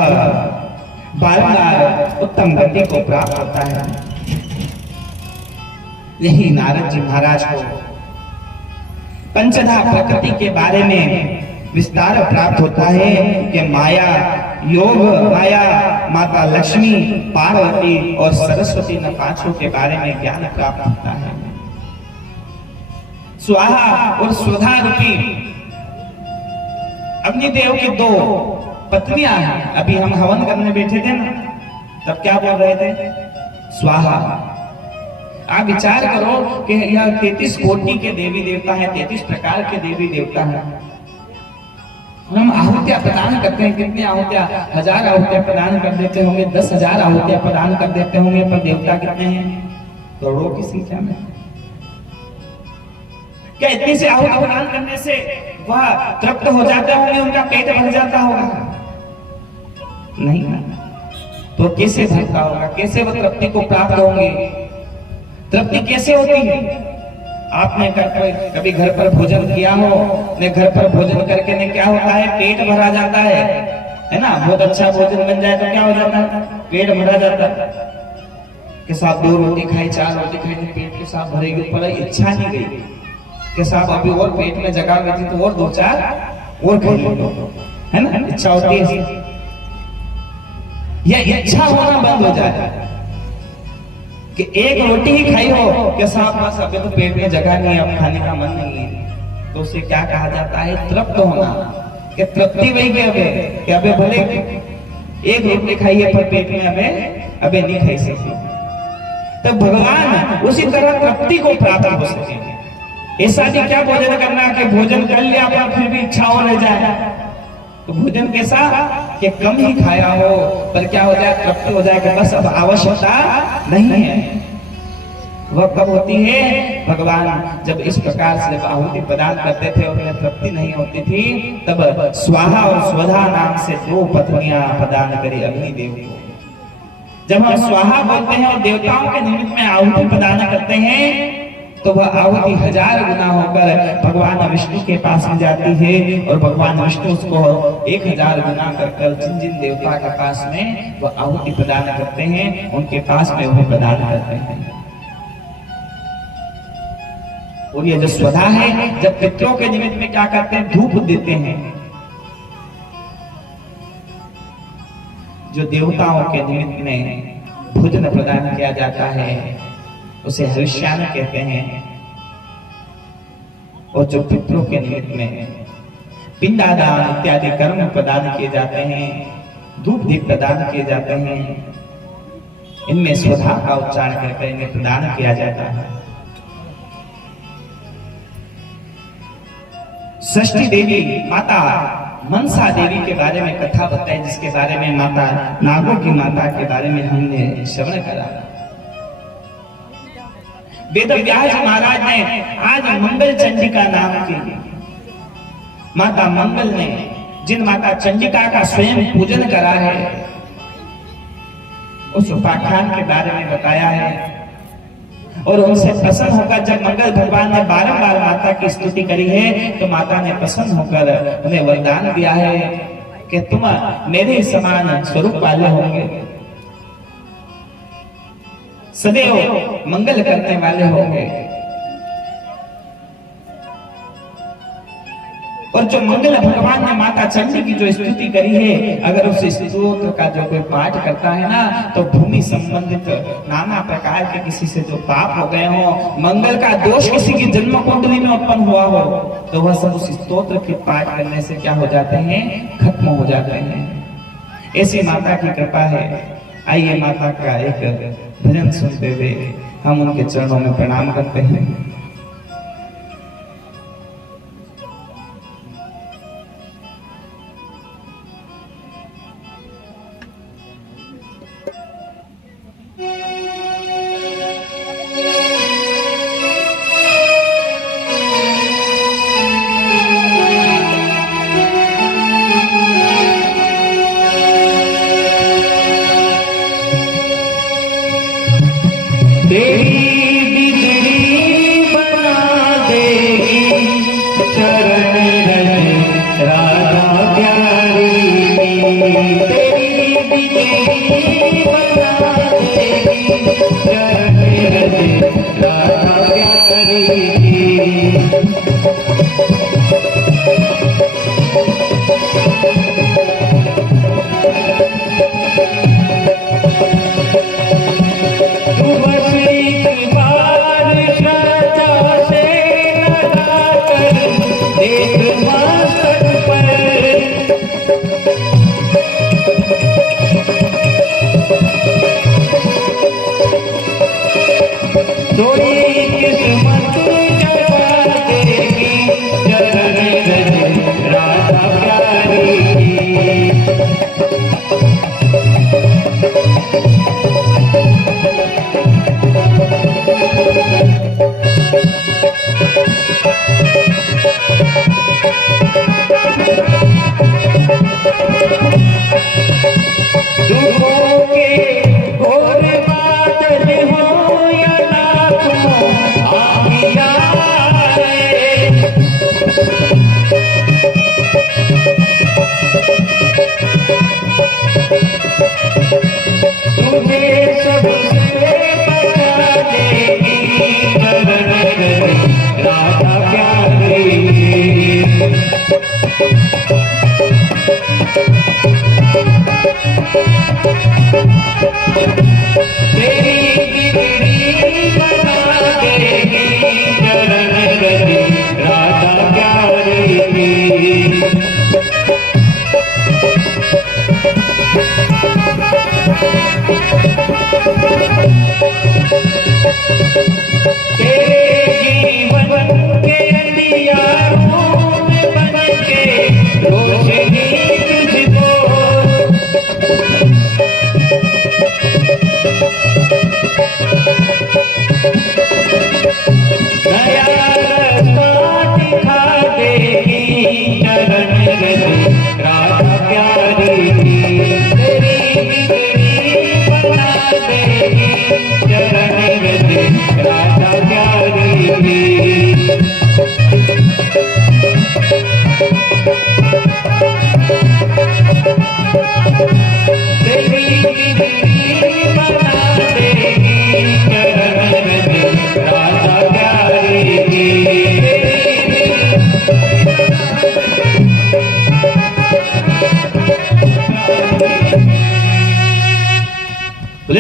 बारंबार उत्तम गति को प्राप्त होता है। यही नारद जी महाराज को पंचधा प्रकृति के बारे में विस्तार प्राप्त होता है कि माया योग, माया, माता लक्ष्मी, पार्वती और सरस्वती न पांचों के बारे में ज्ञान प्राप्त होता है। स्वाहा और स्वधा रूपी अग्निदेव की 2 पत्नियां हैं। अभी हम हवन करने बैठे थे ना, तब क्या बोल रहे थे? स्वाहा। आप विचार करो कि यह 33 कोटि के देवी देवता है, 33 प्रकार के देवी देवता है। हम आहुतियां प्रदान करते हैं, कितनी आहुतियां? 1000 आहुतियां प्रदान कर देते होंगे, 10,000 आहुतियां प्रदान कर देते होंगे, पर देवता कितने हैं? करोड़ों की संख्या में। क्या इतनी से आहुति प्रदान करने से वह तृप्त हो जाते होंगे, उनका पेट भर जाता होगा? नहीं ना। तो कैसे भरता होगा? कैसे वह तृप्ति को प्राप्त होंगे? तृप्ति कैसे होती है? आपने कभी घर पर भोजन किया हो, ने घर पर भोजन करके ने क्या होता है? पेट भरा जाता है ना। बहुत अच्छा भोजन बन जाए तो क्या हो जाता है? पेट भरा जाता है। के साथ 2 रोटी खाई, 4 रोटी खाई तो पेट के साथ भरेगी, पर इच्छा नहीं गई के साथ अभी और पेट में जगह गई थी तो और 2-4 और खा लो, है ना। इच्छा होती है, यह इच्छा होना बंद हो जाए कि एक रोटी ही खाई हो के साथ बस अभी तो पेट में जगह नहीं है, अब खाने का मन नहीं है, तो उसे क्या कहा जाता है? तृप्त होना। कि तृप्ति वही के अबे भले एक रोटी खाई है पर पेट में अबे नहीं खाई सकते। तो भगवान उसी तरह तृप्ति को प्राप्त हो सके। ऐसा भी क्या भोजन करना कि भोजन कर लिया पर फिर भी इच्छा हो रह जाए? तो भोजन कैसा कि कम ही खाया हो पर क्या हो जाए? तृप्त हो जाए कि बस अब आवश्यकता नहीं है। वह कब होती है? भगवान जब इस प्रकार से आहुति प्रदान करते थे और उन्हें तृप्ति नहीं होती थी, तब स्वाहा और स्वधा नाम से 2 पत्नियां प्रदान करी अग्निदेव को। जब हम स्वाहा बोलते हैं और देवताओं के निमित्त में आहुति प्रदान करते हैं तो वह आहुति 1000 गुना होकर भगवान विष्णु के पास में जाती है और भगवान विष्णु उसको 1000 गुना कर जिन जिन देवता के पास में वह आहुति प्रदान करते हैं उनके पास में वो प्रदान करते हैं। और ये जो स्वधा है, जब पितरों के निमित्त में क्या करते हैं? धूप देते हैं। जो देवताओं के निमित्त में भोजन प्रदान किया जाता है उसे हविष्यान्न कहते हैं। और जो पितरों के निमित्त में पिंडादान इत्यादि कर्म प्रदान किए जाते हैं, धूप दीप प्रदान किए जाते हैं, इनमें स्वधा का उच्चारण करके इन्हें प्रदान किया जाता है। षष्ठी देवी माता मनसा देवी के बारे में कथा बताई, जिसके बारे में माता नागों की माता के बारे में हमने श्रवण करा। वेद व्यास महाराज ने आज मंगल चंडिका नाम की माता मंगल ने, जिन माता चंडिका का स्वयं पूजन करा है, उस उपाख्यान के बारे में बताया है। और उनसे प्रसन्न होकर जब मंगल भगवान ने बारंबार माता की स्तुति करी है तो माता ने प्रसन्न होकर उन्हें वरदान दिया है कि तुम मेरे समान स्वरूप वाले होंगे, सदैव मंगल करने वाले होंगे। और जो मंगल भगवान ने माता चंडी की जो स्तुति करी है, अगर उस स्तोत्र का जो कोई पाठ करता है ना, तो भूमि संबंधित नाना प्रकार के किसी से जो पाप हो गए हो, मंगल का दोष किसी की जन्म कुंडली में उत्पन्न हुआ हो, तो वह सब उस स्तोत्र के पाठ करने से क्या हो जाते हैं, खत्म हो जाते हैं। ऐसी माता की कृपा है। आइए माता का एक भजन सुनते हुए हम उनके चरणों में प्रणाम करते हैं।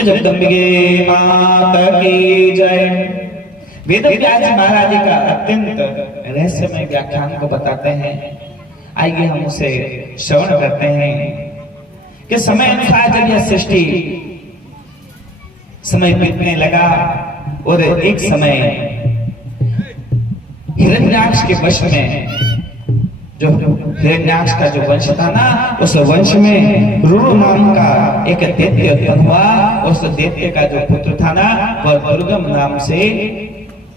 जगदम्बिके माता की जय। वेदव्यास महाराज जी का अत्यंत रहस्यमय व्याख्यान को बताते हैं। आइए हम उसे श्रवण करते हैं कि समय अनुसार जब यह सृष्टि समय बीतने लगा और एक समय हिरण्याक्ष के वश में, जो हिरण्याक्ष का जो वंश था ना, उस वंश में रुरु नाम का एक दैत्य उत्पन्न हुआ। उस दैत्य का जो पुत्र था ना, वह दुर्गम नाम से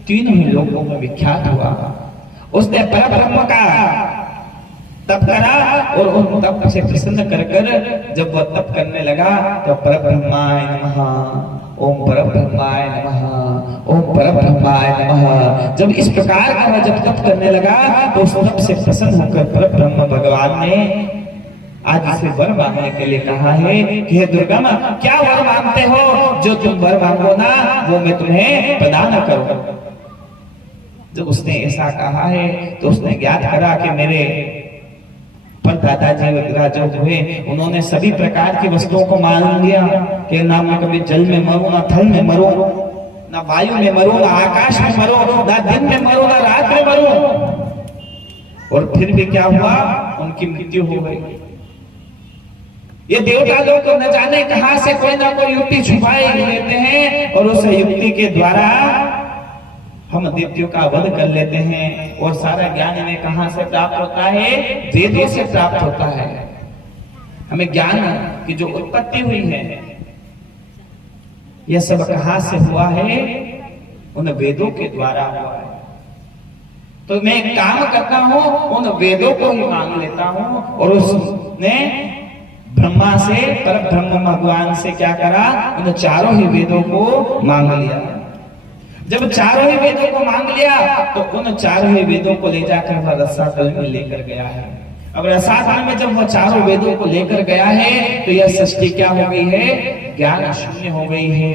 तीनों ही लोगों में विख्यात हुआ। उसने परब्रह्म का तप करा और उन तप से प्रसन्न कर जब वह तप करने लगा तो परब्रह्माय नमः, ओम परब्रह्माय नमः, ओम परब्रह्माय नमः। जब इस प्रकार का वह जब तप करने लगा तो उस तप से प्रसन्न होकर परब्रह्म भगवान ने आज से वर मांगने के लिए कहा है कि हे दुर्गा मां, क्या वर मांगते हो? जो तुम वर मांगो ना वो मैं तुम्हें प्रदान करूं। जब उसने ऐसा कहा है तो उसने ज्ञात करा कि मेरे पर दादाजी वगैरह जो हुए उन्होंने सभी प्रकार की वस्तुओं को मान लिया कि ना मैं कभी जल में मरूं, ना थल में मरूं, ना वायु में मरूं, ना आकाश में मरूं, ना दिन में मरूं, ना रात में मरूं। और फिर भी क्या हुआ, उनकी मृत्यु हो गई। ये देवता लोग को न जाने कहां से कोई ना कोई युक्ति छुपाए लेते हैं और उस युक्ति के द्वारा हम दैत्यों का वध कर लेते हैं। और सारा ज्ञान हमें कहां से प्राप्त होता है, वेदों से प्राप्त होता है। हमें ज्ञान की जो उत्पत्ति हुई है यह सब कहां से हुआ है, उन वेदों के द्वारा हुआ है। तो मैं काम करता हूं, उन वेदों को ही मांग लेता हूं। और उसने ब्रह्मा से, पर ब्रह्म भगवान से क्या करा, उन चारों ही वेदों को मांग लिया। जब चारों ही वेदों को मांग लिया तो उन चारों ही वेदों को ले जाकर वह रसातल में लेकर गया है। अब रसातल में जब वह चारों वेदों को लेकर गया है तो यह सृष्टि क्या हो गई है, ज्ञान शून्य हो गई है।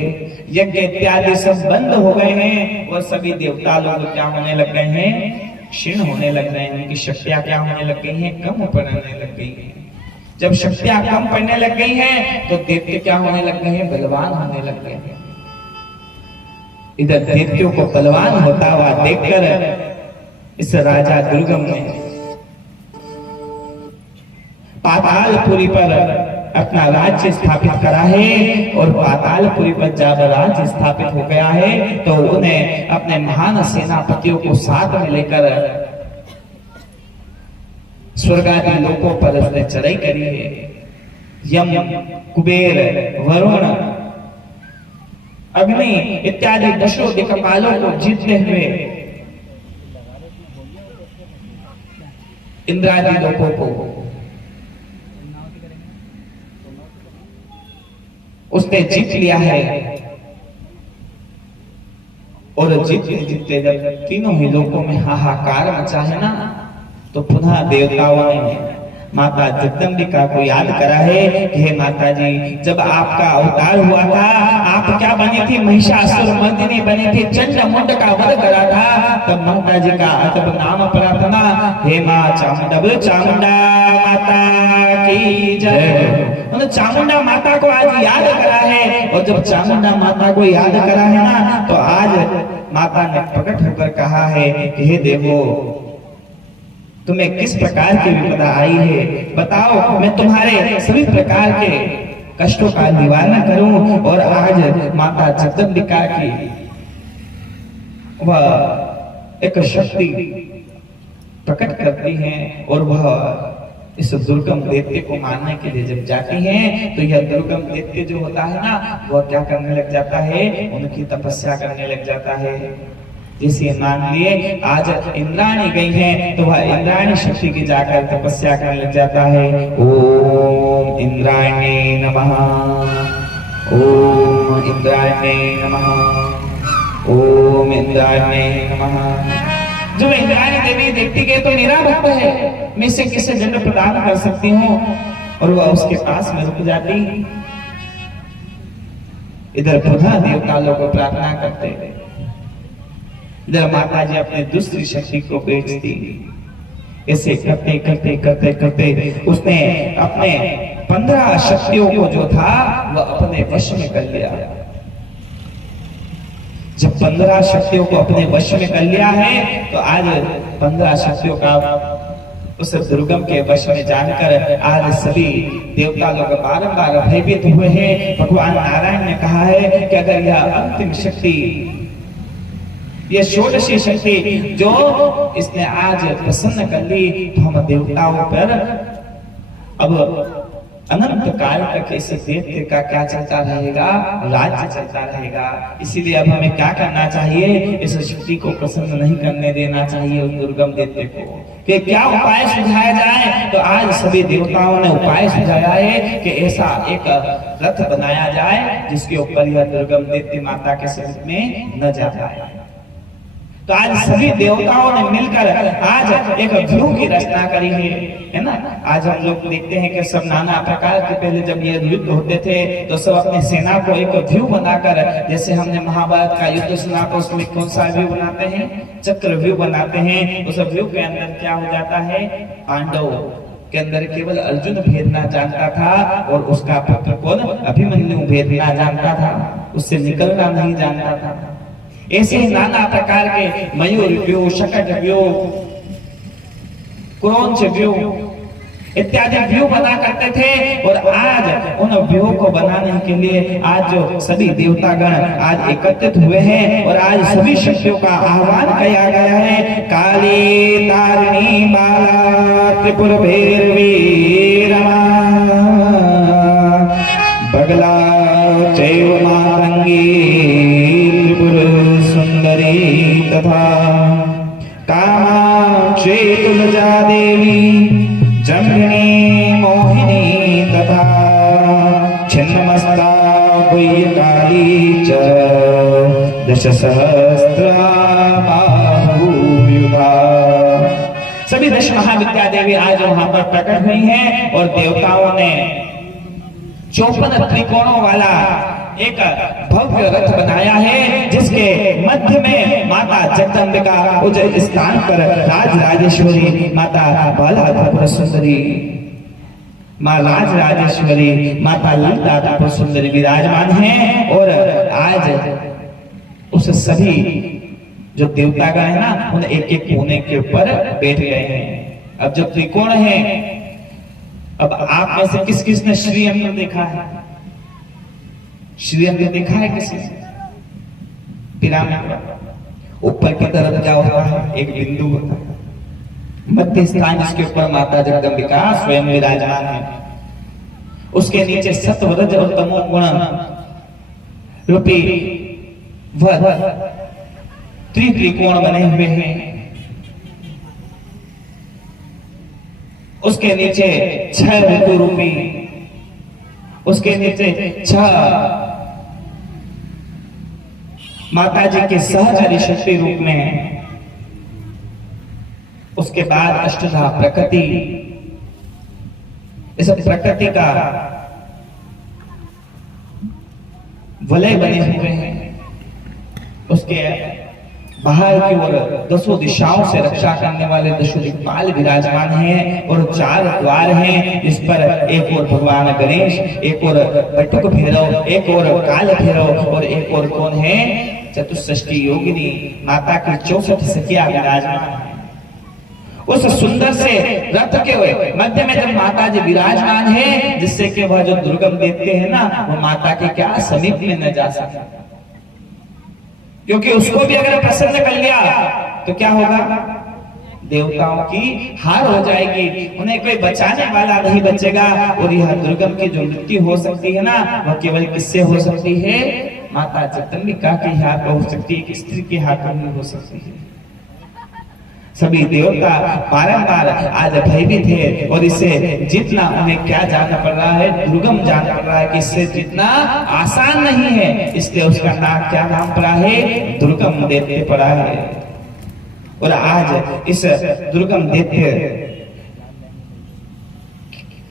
यज्ञ इत्यादि सब बंद हो गए हैं और सभी देवता लोग क्या होने लग गए हैं, क्षीण होने लग गए हैं। उनकी शक्तियां क्या होने लग गई हैं, कम पड़ने लग गई हैं। जब शक्तियां कम पड़ने लग गई हैं तो दैत्य क्या होने लग गए हैं, बलवान होने लग गए हैं। इधर दैत्यों को बलवान होता हुआ देखकर इस राजा दुर्गम ने पातालपुरी पर अपना राज्य स्थापित करा है। और पातालपुरी पर जब राज्य स्थापित हो गया है तो उन्हें अपने महान सेनापतियों को साथ में लेकर स्वर्ग आदि लोकों पर उसने चढ़ाई करी है। यम, कुबेर, वरुण, अग्नि इत्यादि दशों दिक्पालों को जीतते हुए इंद्रादि लोकों को उसने जीत लिया है। और जीतते जीतते जब तीनों ही लोकों में हाहाकार मचा है ना, तो पुनः देवताओं ने माता जगदम्बिका को याद करा है कि हे माता जी, जब आपका अवतार हुआ था, आप क्या बनी थी, महिषासुर मर्दिनी बनी थी, चंड मुंड का वध करा था। तब माता जी का जब नाम प्रार्थना, हे माँ चामुंडा, चामुंडा माता की जय। उन्होंने चामुंडा माता को आज याद करा है। और जब चामुंडा माता को याद करा है ना, तो आज माता ने प्रकट होकर कहा है कि हे देवो, तुम्हें किस प्रकार की विपदा आई है, बताओ, मैं तुम्हारे सभी प्रकार के कष्टों का निवारण करूं। और आज माता जगदम्बिका की वह एक शक्ति प्रकट करती हैं और वह इस दुर्गम दैत्य को मारने के लिए जब जाती हैं तो यह दुर्गम दैत्य जो होता है ना, वह क्या करने लग जाता है, उनकी तपस्या करने लग जाता है। जैसे मान लिए आज इंद्राणी गई हैं तो वह इंद्राणी शक्ति की जाकर तपस्या करने लग जाता है। ओम इंद्राणी नमः, ओम इंद्राणी नमः, ओम इंद्राणी नमः। जब इंद्राणी देवी देखती है तो मेरा भक्त है, मैं इसे किसे जन्म प्रदान कर सकती हूँ, और वह उसके पास में रुक जाती। इधर पुनः देवता लोग को प्रार्थना करते, इधर माता जी अपने दूसरी शक्ति को बेचती। ऐसे करते करते करते करते उसने अपने 15 शक्तियों को जो था वह अपने वश में कर लिया। जब 15 शक्तियों को अपने वश में कर लिया है तो आज 15 शक्तियों का उस दुर्गम के वश में जानकर आज सभी देवता लोग बारंबार भयभीत हुए हैं। भगवान नारायण ने कहा है कि अगर यह अंतिम शक्ति, ये षोडशी शक्ति जो इसने आज प्रसन्न कर ली, तो हम देवताओं पर अब अनंत काल तक इस दैत्य का क्या चलता रहेगा, राज्य चलता रहेगा। इसीलिए अब हमें क्या करना चाहिए, इस शक्ति को प्रसन्न नहीं करने देना चाहिए उस दुर्गम दैत्य को। कि क्या उपाय सुझाया जाए, तो आज सभी देवताओं ने उपाय सुझाया है कि ऐसा एक रथ बनाया जाए जिसके ऊपर यह दुर्गम दैत्य माता के समीप में न जा पाए। तो आज सभी देवताओं ने मिलकर आज एक व्यू की रचना करी है ना। आज हम लोग देखते हैं कि सब नाना प्रकार के, पहले जब ये युद्ध होते थे तो सब अपनी सेना को एक व्यू बनाकर, जैसे हमने महाभारत का युद्ध सुना तो उसमें कौन सा व्यू बनाते हैं, चक्र व्यू बनाते हैं। उस व्यू के अंदर क्या हो जाता है, पांडव के अंदर केवल अर्जुन भेदना जानता था और उसका पुत्र कौन, अभिमन्यु भेदना जानता था, उससे निकलना नहीं जानता था। ऐसे ही नाना प्रकार के मयूर व्यू, शकट व्यू, क्रोंच व्यू इत्यादि व्यू बना करते थे। और आज उन व्यू को बनाने के लिए आज जो सभी देवतागण आज एकत्रित हुए हैं और आज सभी शक्तियों का आह्वान किया गया है। काली तारिणी बाला त्रिपुर भैरवी रमा बगला चैव मातंगी त्रिपुर सुंदरी तथा कामाक्षी तुलजा देवी जम्बिनी मोहिनी तथा छिन्नमस्ता काली च दश सहस्रा बाहुयुधा। सभी दश महाविद्या देवी आज वहां पर प्रकट हुई हैं और देवताओं ने 54 त्रिकोणों वाला एक भव्य रथ बनाया है, जिसके मध्य में माता जगदम्बिका उस स्थान पर राज राजेश्वरी माता बाला त्रिपुर सुंदरी, माँ राज राजेश्वरी माता ललिता त्रिपुर सुंदरी विराजमान हैं। और आज उस सभी जो देवतागण है ना, उन एक एक कोने के ऊपर बैठ गए हैं। अब जो त्रिकोण है, अब आप में से किस किस ने श्रीअंग देखा है, श्रीअंग देखा है किसी ने? पिरामिड ऊपर की तरफ क्या होता है, एक बिंदु होता है, मध्य स्थान जिसके ऊपर माता जगदम्बिका स्वयं विराजमान है। उसके नीचे सत्व रज और तमो गुण रूपी वह त्रिकोण बने हुए हैं। उसके नीचे 6 ऋतु रूपी, उसके नीचे 6 माता जी के सहचरी शक्ति रूप में, उसके बाद अष्टधा प्रकृति, इस प्रकृति का वलय बने हुए हैं। उसके बाहर की ओर 10 दिशाओं से रक्षा करने वाले 10 दिक्पाल विराजमान हैं और 4 द्वार हैं, जिस पर एक और भगवान गणेश, एक और बटुक भैरव, एक और काल भैरव और एक और कौन है, चतुष्षष्ठी योगिनी माता की 64 सखियां विराजमान हैं। उस सुंदर से रथ के मध्य में जब माता जी विराजमान है, जिससे कि वह जो दुर्गम देखते हैं ना, वो माता के क्या समीप में न जा सके, क्योंकि उसको भी अगर प्रसन्न कर लिया तो क्या होगा, देवताओं की हार हो जाएगी, उन्हें कोई बचाने वाला नहीं बचेगा। और यह दुर्गम की जो मृत्यु हो सकती है ना, वह केवल किससे हो सकती है, माता जगदम्बिका के हाथ हो सकती है, एक स्त्री के हाथों में हो सकती है। सभी देवता बारंबार आज भयभीत है और इसे जीतना उन्हें क्या जानना पड़ रहा है, दुर्गम जानना पड़ रहा है कि इससे जीतना आसान नहीं है, इसलिए उसका नाम क्या नाम पड़ा है, दुर्गम दैत्य पड़ा है। और आज इस दुर्गम दैत्य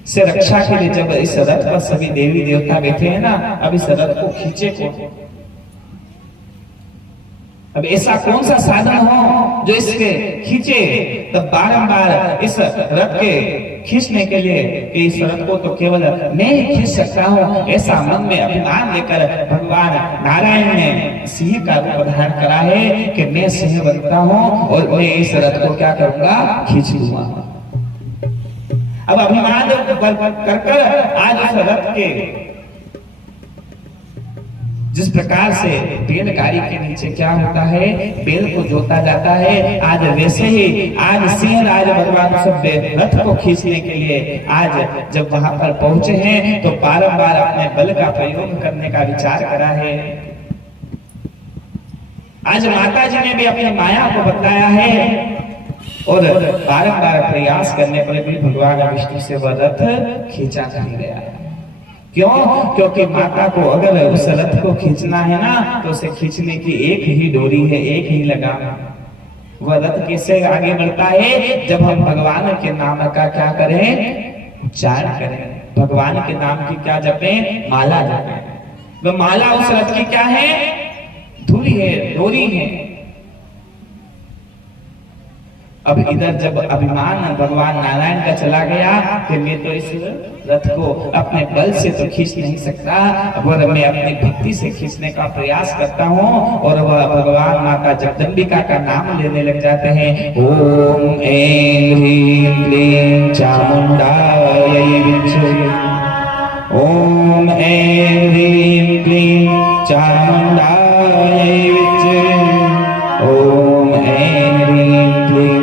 से रक्षा के लिए जब इस रथ पर सभी देवी देवता बैठे हैं ना, अब इस रथ को खींचे कौन, अब ऐसा कौन सा साधन हो जो इसके खींचे। तब बारंबार इस रथ के खींचने के लिए इस रथ को तो केवल मैं ही खींच सकता हूँ, ऐसा मन में अभिमान लेकर भगवान नारायण ने सिंह का रूप धारण करा है कि मैं सिंह बनता हूँ और मैं इस रथ को क्या करूंगा, खींच लूंगा। अब अभिमान कर आज उस रथ के जिस प्रकार से बैलगाड़ी के नीचे क्या होता है, बैल को जोता जाता है, आज वैसे ही आज सिंह राज भगवान सब रथ को खींचने के लिए आज जब वहां पर पहुंचे हैं तो बारंबार अपने बल का प्रयोग करने का विचार करा है। आज माता जी ने भी अपनी माया को बताया है और बारंबार प्रयास करने पर भी भगवान विष्णु से वह रथ खींचा नहीं गया। क्यों? क्योंकि माता को अगर उस रथ को खींचना है ना, तो उसे खींचने की एक ही डोरी है, एक ही लगाम। वह रथ कैसे आगे बढ़ता है? जब हम भगवान के नाम का क्या करें? उच्चारण करें। भगवान के नाम की क्या जपें? माला जपें। वह माला उस रथ की क्या है? धुरी है, डोरी है। अब इधर जब अभिमान भगवान नारायण का चला गया कि मैं तो इस रथ को अपने बल से तो खींच नहीं सकता, और मैं अपनी भक्ति से खींचने का प्रयास करता हूँ। और वह भगवान माता जगदम्बिका का नाम लेने लग जाते हैं। ओम ऐं ह्रीं क्लीं चामुंडायै विद्महे। ओम ऐं ह्रीं क्लीं चामुंडायै विद्महे। ओम ऐं ह्रीं क्लीं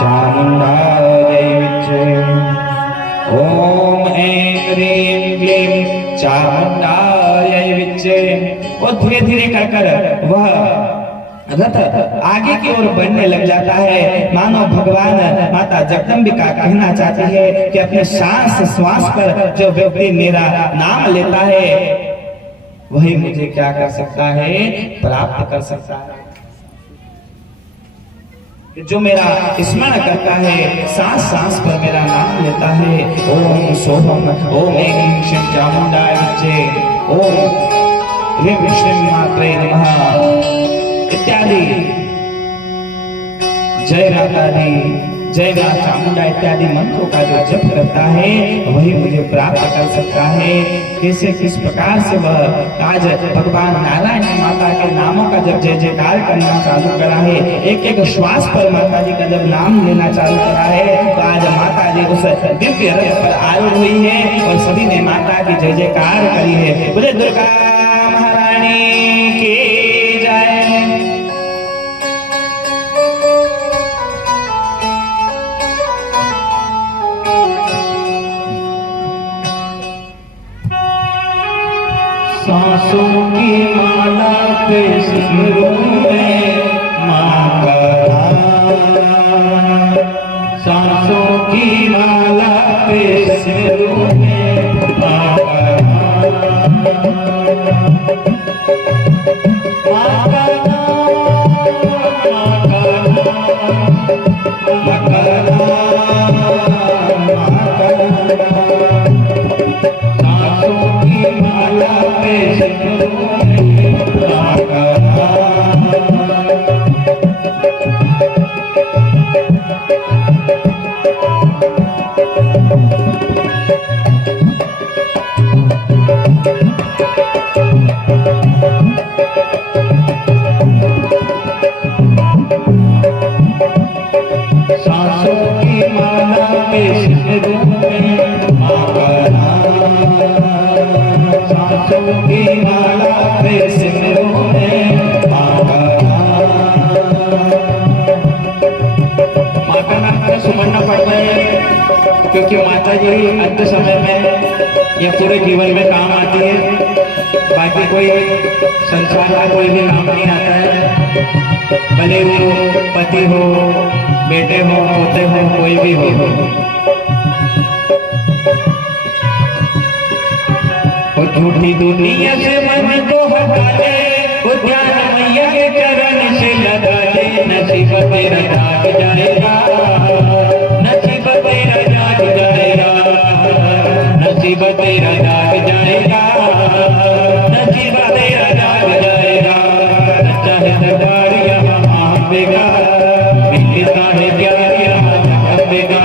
चामुंडायै विद्महे। ओम ऐं ह्रीं क्लीं चामुंडायै विद्महे। और धीरे धीरे कर वह रथ आगे की ओर बढ़ने लग जाता है। मानो भगवान माता जगदम्बिका कहना चाहती है कि अपने सांस श्वास पर जो व्यक्ति मेरा नाम लेता है वही मुझे क्या कर सकता है? प्राप्त कर सकता है। जो मेरा स्मरण करता है, सांस सांस पर मेरा नाम लेता है। ओम सोहम ओम ऐं श्रीं चामुंडाय विद्महे। ओम ह्रीं श्रीं मात्रे नमः इत्यादि, जय माता दी, जय मां चामुंडा इत्यादि मंत्रों का जो जप करता है वही मुझे प्राप्त कर सकता है। कैसे किस प्रकार से वह आज भगवान नारायण माता के नामों का जब जय जयकार करना चालू करा है, एक एक श्वास पर माता जी का जब नाम लेना चालू करा है, तो आज माता जी उस दिव्य रथ पर आरूढ़ हुई है और सभी ने माता की जय जयकार करी है। बोले दुर्गा महारानी की जय। सांसों की माला पे सिमरूं में मां का नाम। सांसों की माला पे सिमरूं में मां का नाम। मां का नाम, मां का नाम, मां का नाम, मां का नाम। सांसों की माला पे सिमरूं में मां का नाम। सांसों की माला पे सिमरूं में मां का नाम। सांसों की माला पे सिमरूं में मां का नाम। मां का नाम का सुमरना पड़ता है क्योंकि माता जी अंत समय में या पूरे जीवन में काम आती है। बाकी कोई संसार का कोई भी काम नहीं आता है, भले वो पति हो, बेटे हो, पोते हो, कोई भी हो। वो झूठी दुनिया से मन को हटा ले, वो ज्ञान मैया के चरण से लगा ले। नसीब तेरा जाग जाएगा, नसीब तेरा जाग जाएगा, नसीब तेरा जाग जाएगा, नसीब तेरा जाग जाएगा। चाहे दरबार यहाँ आवेगा, मिलता है प्यार यहाँ आवेगा।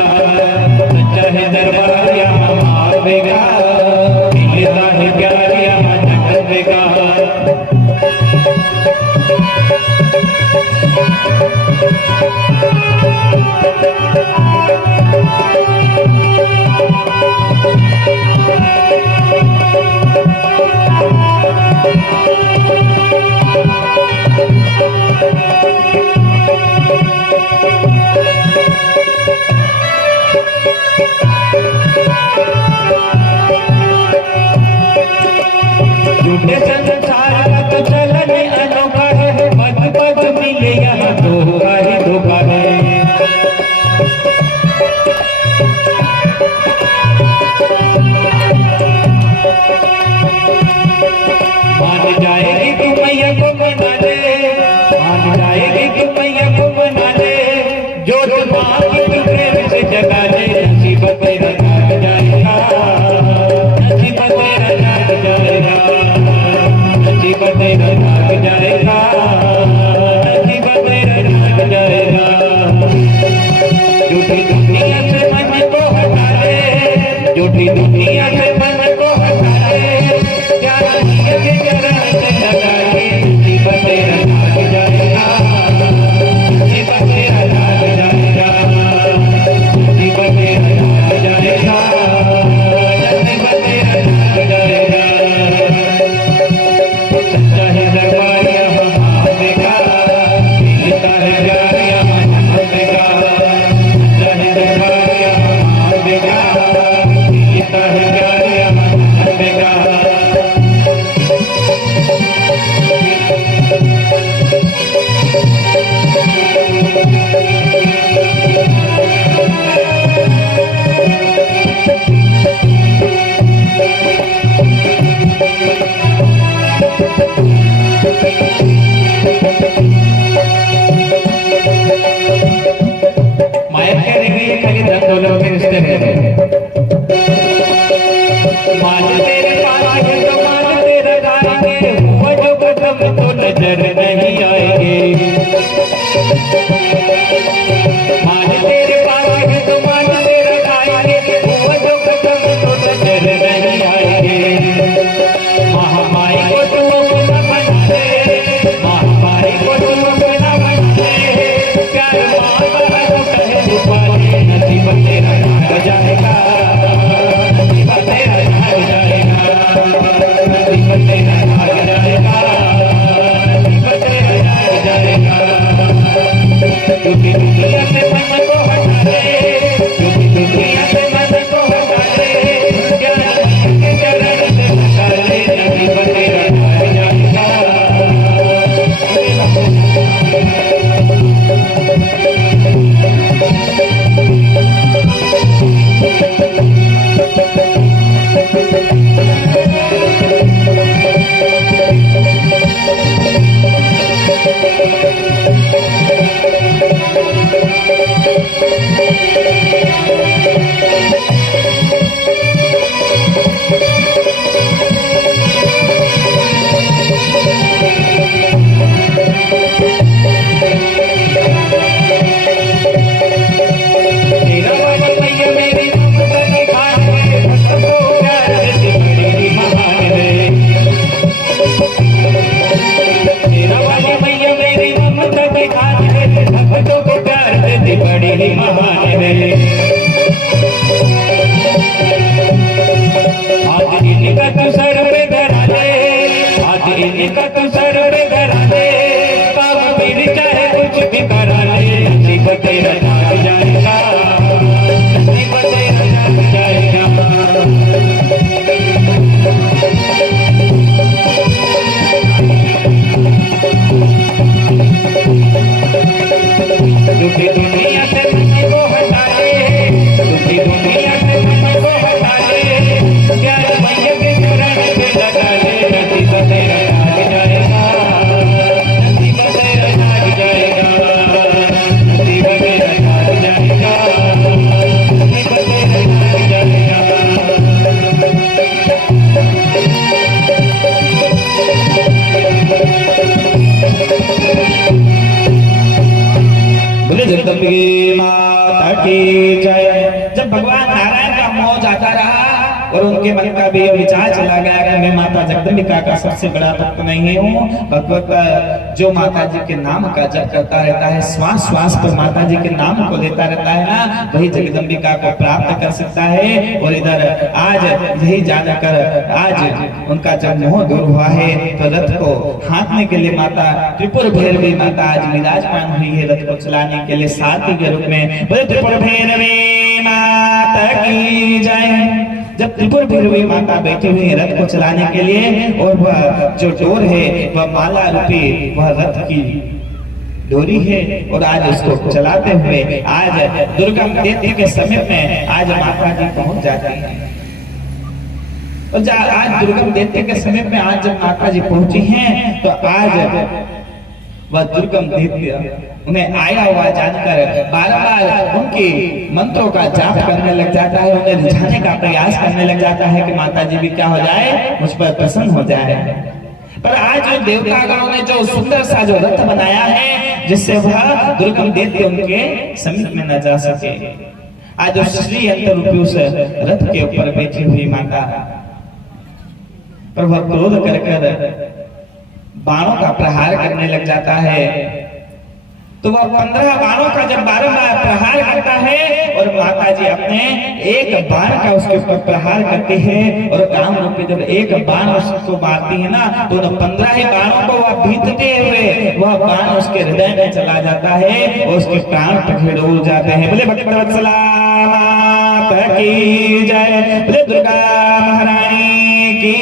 चाहे दरबार यहाँ आवेगा, मिलता है प्यार यहाँ आवेगा। झूठे संसार का तो चलन अनोखा है, पग पग मिले यहाँ धोखा ही धोखा है। मान जाएगी तू मैया को बना ले, मान जाएगी तू मैया को बना ले। मान तेरे पास है तो मान तेरा खाएंगे, हुआ जो खत्म तो नजर नहीं आएंगे। महामाई को तुम अपना बना दे, महामाई को तुम अपना बना दे, प्यार माँ का तो कहे रूपाली, नसीब तेरा जाग जाएगा, नसीब तेरा जाग जाएगा, नसीब तेरा जाग जाएगा, नसीब तेरा जाग जाएगा। क्योंकि दुनिया से मन को हटा दे, क्योंकि दुनिया से मन को हटा दे, ज्ञान के चरण से हटा दे, नसीब तेरा जाग जाएगा। जगदम्बे माता की जय। जब भगवान नारायण का मोह जाता रहा और उनके मन का भी विचार चला गया कि मैं माता जगदम्बिका का सबसे बड़ा भक्त नहीं हूँ। भगवत जो माता जी के नाम का जप करता रहता है, श्वास श्वास पर माता जी के नाम को लेता रहता है ना, वही जगदम्बिका को प्राप्त कर सकता है। और इधर आज यही जानकर आज उनका जब मोह दूर हुआ है तो रथ को हाँकने के लिए माता त्रिपुर भैरवी माता आज विराजमान हुई है, रथ को चलाने के लिए साथी के रूप में। त्रिपुर भैरवी माता की जय। जब त्रिपुर भैरवी माता बैठी हुई है रथ को चलाने के लिए, और वह जो डोर है वह माला रूपी वह रथ की डोरी है, और आज उसको चलाते हुए आज दुर्गम दैत्य के समीप में आज माता जी पहुंच जाती है। और आज दुर्गम दैत्य के समीप में आज जब माता जी पहुंची हैं तो आज वह दुर्गम दैत्य उन्हें आया हुआ जानकर बार-बार उनके मंत्रों का जाप करने लग जाता है, उन्हें रिझाने का प्रयास करने लग जाता है कि माता जी भी क्या हो जाए, मुझ पर प्रसन्न हो जाए। पर आज जो देवतागणों ने जो सुंदर सा जो रथ बनाया है जिससे वह दुर्गम दैत्य उनके समीप में न जा सके, आज उस श्री यंत्र रूपी उस रथ के ऊपर बैठी हुई माता पर वह क्रोध कर बाणों का प्रहार करने लग जाता है। तो वह 15 बाणों का जब बार-बार प्रहार करता है और माता जी अपने एक बाण का उसके ऊपर प्रहार करती है, और काम रूपी जब एक बाण उसको मारती है ना तो 15 ही बाणों को वह बीतते हुए वह बाण उसके हृदय में चला जाता है और उसके प्राण पखेड़ उड़ जाते हैं। बोले भक्तवत्सला माता की जय, बोले दुर्गा महारानी की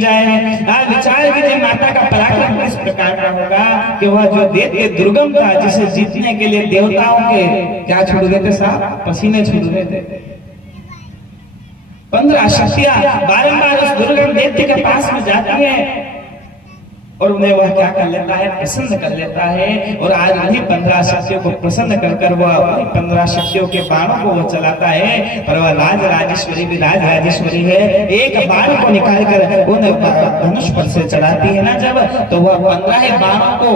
जय। आज विचार कीजिए माता का पराक्रम किस प्रकार का होगा कि वह जो दैत्य दुर्गम था जिसे जीतने के लिए देवताओं के क्या छोड़ देते साहब, पसीने छोड़ देते। 15 शक्तियां बारंबार उस दुर्गम दैत्य के पास में जाती है और उन्हें वह क्या कर लेता है, प्रसन्न कर लेता है। और आज उन्हीं 15 शक्तियों को प्रसन्न कर वह 15 शक्तियों के बाणों को वो चलाता है। पर वह राज राजेश्वरी भी राज राजेश्वरी है, एक बाण को निकाल कर उन धनुष पर से चढ़ाती है ना जब, तो वह 15 बाणों को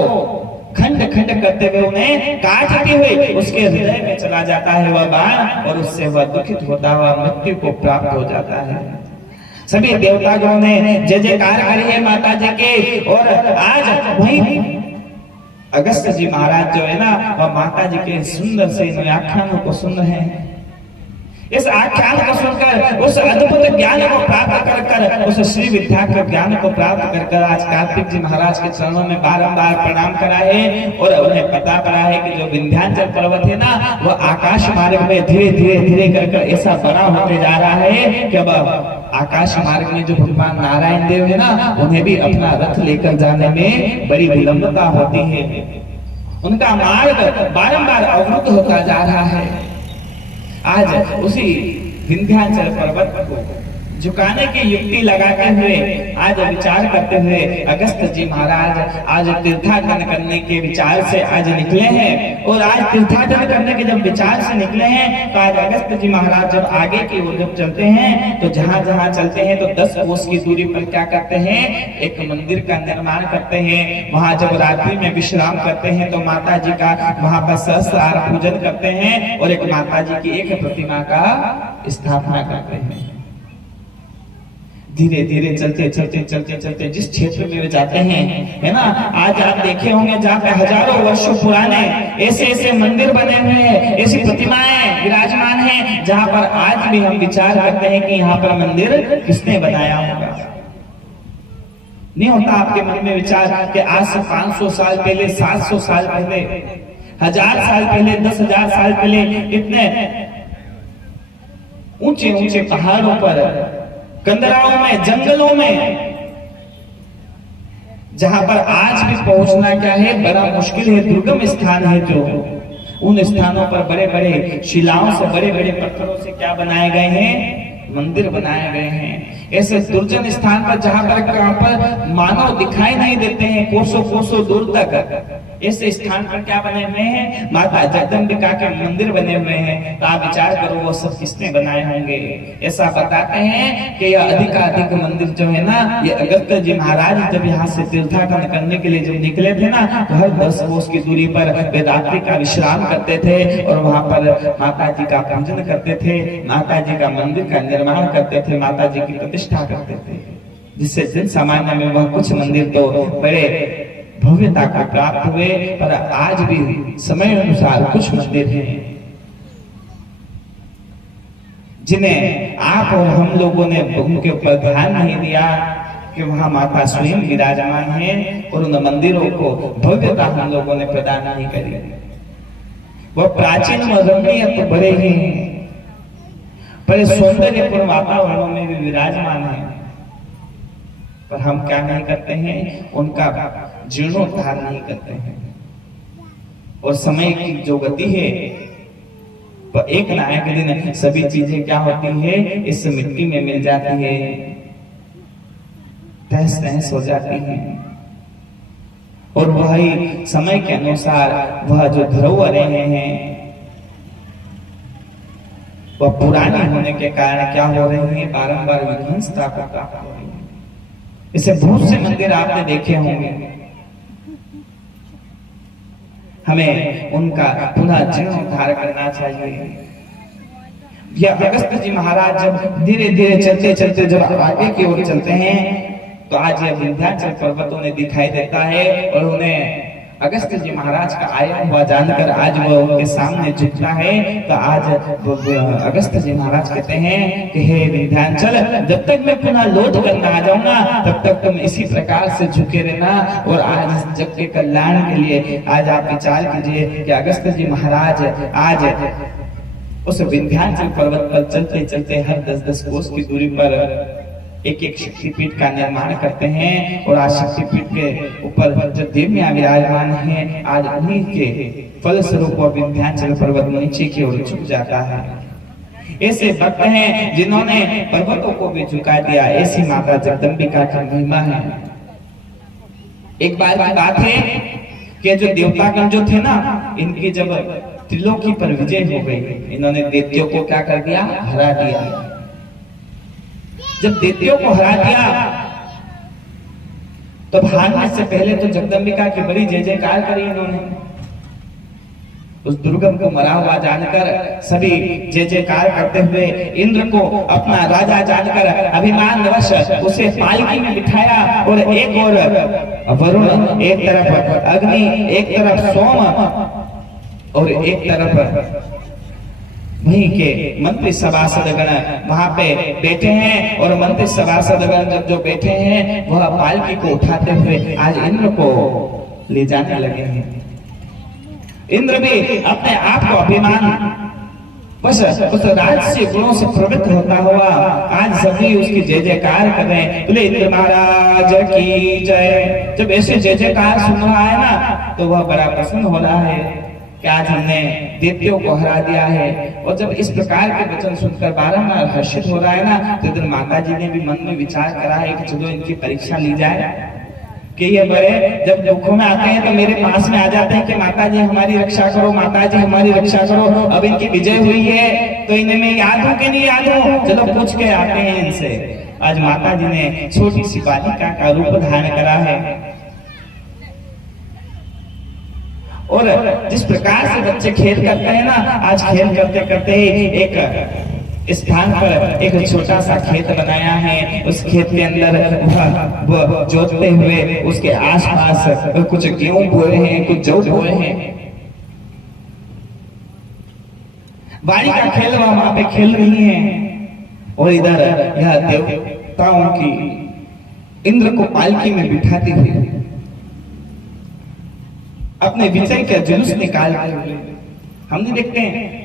खंड खंड करते हुए उन्हें काटते हुए उसके हृदय में चला जाता है वह बाण, और उससे वह दुखित होता हुआ मृत्यु को प्राप्त हो जाता है। सभी देवतागणों ने जय जयकार करी है माता जी के। और आज वही अगस्त जी महाराज जो है ना, वह माता जी के सुंदर से व्याख्यानों को सुन रहे हैं। इस आख्यान को सुनकर उस अद्भुत ज्ञान को प्राप्त कर कर, उस श्री विद्या के ज्ञान को प्राप्त कर कर आज कार्तिक जी महाराज के चरणों में बारंबार प्रणाम करा है। और उन्हें पता पड़ा है कि जो विंध्याचल पर्वत है ना, वह आकाश मार्ग में धीरे धीरे धीरे कर ऐसा बड़ा होते जा रहा है कि अब आकाश मार्ग में जो भगवान नारायण देव है ना, उन्हें भी अपना रथ लेकर जाने में बड़ी विलंबता होती है। उनका मार्ग बारंबार अवरुद्ध होता जा रहा है। आज उसी विंध्याचल पर्वत को झुकाने की युक्ति लगाते हुए, आज विचार करते हुए अगस्त जी महाराज आज तीर्थाटन करने के विचार से आज निकले हैं। और आज तीर्थाटन करने के जब विचार से निकले हैं, तो आज अगस्त जी महाराज जब आगे की ओर जब चलते हैं, तो जहां जहां चलते हैं तो 10 कोस की दूरी पर क्या करते हैं, एक मंदिर का निर्माण करते हैं। वहां जब रात्रि में विश्राम करते हैं तो माता जी का वहां पर सहस्रार पूजन करते हैं, और एक माता जी की एक प्रतिमा का स्थापना करते हैं। धीरे धीरे चलते चलते चलते चलते जिस क्षेत्र में वे जाते हैं, है ना, आज आप देखे होंगे जहाँ पे हजारों वर्षों पुराने ऐसे ऐसे मंदिर बने हुए हैं, ऐसी प्रतिमाएं विराजमान हैं, जहाँ पर आज भी हम विचार करते हैं कि यहाँ पर मंदिर किसने बनाया होगा। नहीं होता आपके मन में विचार कि आज से 500 साल पहले, 700 साल पहले, 1000 साल पहले, 10,000 साल पहले इतने ऊंचे ऊंचे पहाड़ों पर, कंदराओं में, जंगलों में, जहां पर आज भी पहुंचना क्या है बड़ा मुश्किल है, दुर्गम स्थान है, जो उन स्थानों पर बड़े बड़े शिलाओं से, बड़े बड़े पत्थरों से क्या बनाए गए हैं, मंदिर बनाए गए हैं। ऐसे दुर्जन स्थान पर जहां पर मानव दिखाई नहीं देते हैं, कोसों कोसों दूर तक, ऐसे स्थान पर क्या बने हुए हैं, माता जगदम्बिका के मंदिर बने हुए हैं। तो आप विचार करो वो सब किसने बनाए होंगे। ऐसा बताते हैं कि यह अधिकाधिक मंदिर जो है ना, ये अगस्त जी महाराज जब यहाँ से तीर्थाटन करने के लिए जब निकले थे ना, तो हर 10 कोस की दूरी पर वे रात्रि का विश्राम करते थे और वहां पर माता जी का पूजन करते थे, माता जी का मंदिर का निर्माण करते थे, माता जी की प्रतिष्ठा करते थे, जिससे जन सामान्य में वह कुछ मंदिर तो बड़े भव्यता को प्राप्त हुए, पर आज भी समय अनुसार कुछ मंदिर हैं जिन्हें आप और हम लोगों ने उनके ऊपर ध्यान नहीं दिया कि वहां माता स्वयं विराजमान है, और उन मंदिरों को भव्यता हम लोगों ने प्रदान नहीं करी। वह प्राचीन व रमणीय तो बड़े ही हैं, बड़े सौंदर्यपूर्ण वातावरणों में भी विराजमान है, पर हम क्या नहीं करते हैं, उनका जीर्णोद्धार नहीं करते हैं। और समय की जो गति है, तो एक ना एक दिन सभी चीजें क्या होती है, इस मिट्टी में मिल जाती है, तहस नहस हो जाती है। और वही समय के अनुसार वह जो धरोहरें हैं, वह पुरानी होने के कारण क्या हो रही है, बारंबार विध्वंसता को प्राप्त हो रही है। इसे बहुत से मंदिर आपने देखे होंगे, हमें उनका पुनः जीर्णोद्धार करना चाहिए। यह अगस्त जी महाराज जब धीरे धीरे चलते चलते जब आगे की ओर चलते हैं, तो आज यह विंध्याचल पर्वत उन्हें दिखाई देता है, और उन्हें अगस्त जी महाराज का आया हुआ जानकर आज वह उनके सामने झुकता है। तो आज अगस्त जी महाराज कहते हैं कि हे विंध्याचल, जब तक मैं पुनः लौट कर आ जाऊंगा, तब तक तुम इसी प्रकार से झुके रहना। और आज जग के कल्याण के लिए आज आप विचार कीजिए कि अगस्त जी महाराज आज उस विंध्याचल पर्वत पर चलते चलते हर 10-10 कोस की दूरी पर एक एक शक्तिपीठ का निर्माण करते हैं, और आज शक्तिपीठ के ऊपर जो देवियां विराजमान हैं, आज उन्हीं के फल स्वरूप विंध्याचल पर्वत नीचे की ओर झुक जाता है। ऐसे भक्त हैं जिन्होंने पर्वतों को भी झुका दिया, ऐसी माता जगदम्बिका की महिमा है। एक बार की बात है कि जो देवतागण जो थे ना, इनकी जब त्रिलोकी पर विजय हो गई, इन्होंने दैत्यों को क्या कर दिया, हरा दिया। जब दैत्यों को हरा दिया तो भागने से पहले तो जगदम्बिका की बड़ी जय जयकार करी इन्होंने। उस दुर्गम को मरा हुआ जानकर सभी जय जयकार करते हुए इंद्र को अपना राजा जानकर अभिमान वश उसे पालकी में बिठाया, और एक और वरुण, एक तरफ अग्नि, एक तरफ सोम, और एक तरफ वहीं के मंत्री सभासदगण वहां पे बैठे हैं। और मंत्री सभासदगण जो बैठे हैं वह पालकी को उठाते हुए आज इंद्र को ले जाने लगे हैं। इंद्र भी अपने आप को अभिमान बस उस राजसी गुणों से प्रवृत्त होता हुआ आज सभी उसकी जय जयकार कर रहे हैं। बोले इंद्र महाराज की जय। जब ऐसे जय जयकार सुन रहा है ना तो वह बड़ा प्रसन्न हो रहा है कि आज हमने दैत्यों को हरा दिया है। और जब इस प्रकार के वचन सुनकर बारंबार हर्षित हो रहा है ना, तो इधर माता जी ने भी मन में विचार करा है कि चलो इनकी परीक्षा ली जाए कि ये बड़े जब दुखों में आते हैं तो मेरे पास में आ जाते हैं कि माता जी हमारी रक्षा करो, माता जी हमारी रक्षा करो। अब इनकी विजय हुई है तो इन्हें मैं याद हूं कि नहीं याद हूं, चलो पूछ के आते हैं इनसे। आज माता जी ने छोटी सी बालिका का रूप धारण करा है, और जिस प्रकार से बच्चे खेल करते हैं ना, आज खेल करते करते ही एक स्थान पर एक छोटा सा खेत बनाया है। उस खेत के अंदर वो जोतते हुए उसके आसपास कुछ गेहूं बोए हैं, कुछ जौ बोए हैं। बालिका खेल वहां पे खेल रही है, और इधर यह देवताओं की इंद्र को पालकी में बिठाती हुई अपने विजय का जुलूस निकाल रहे। हम नहीं देखते हैं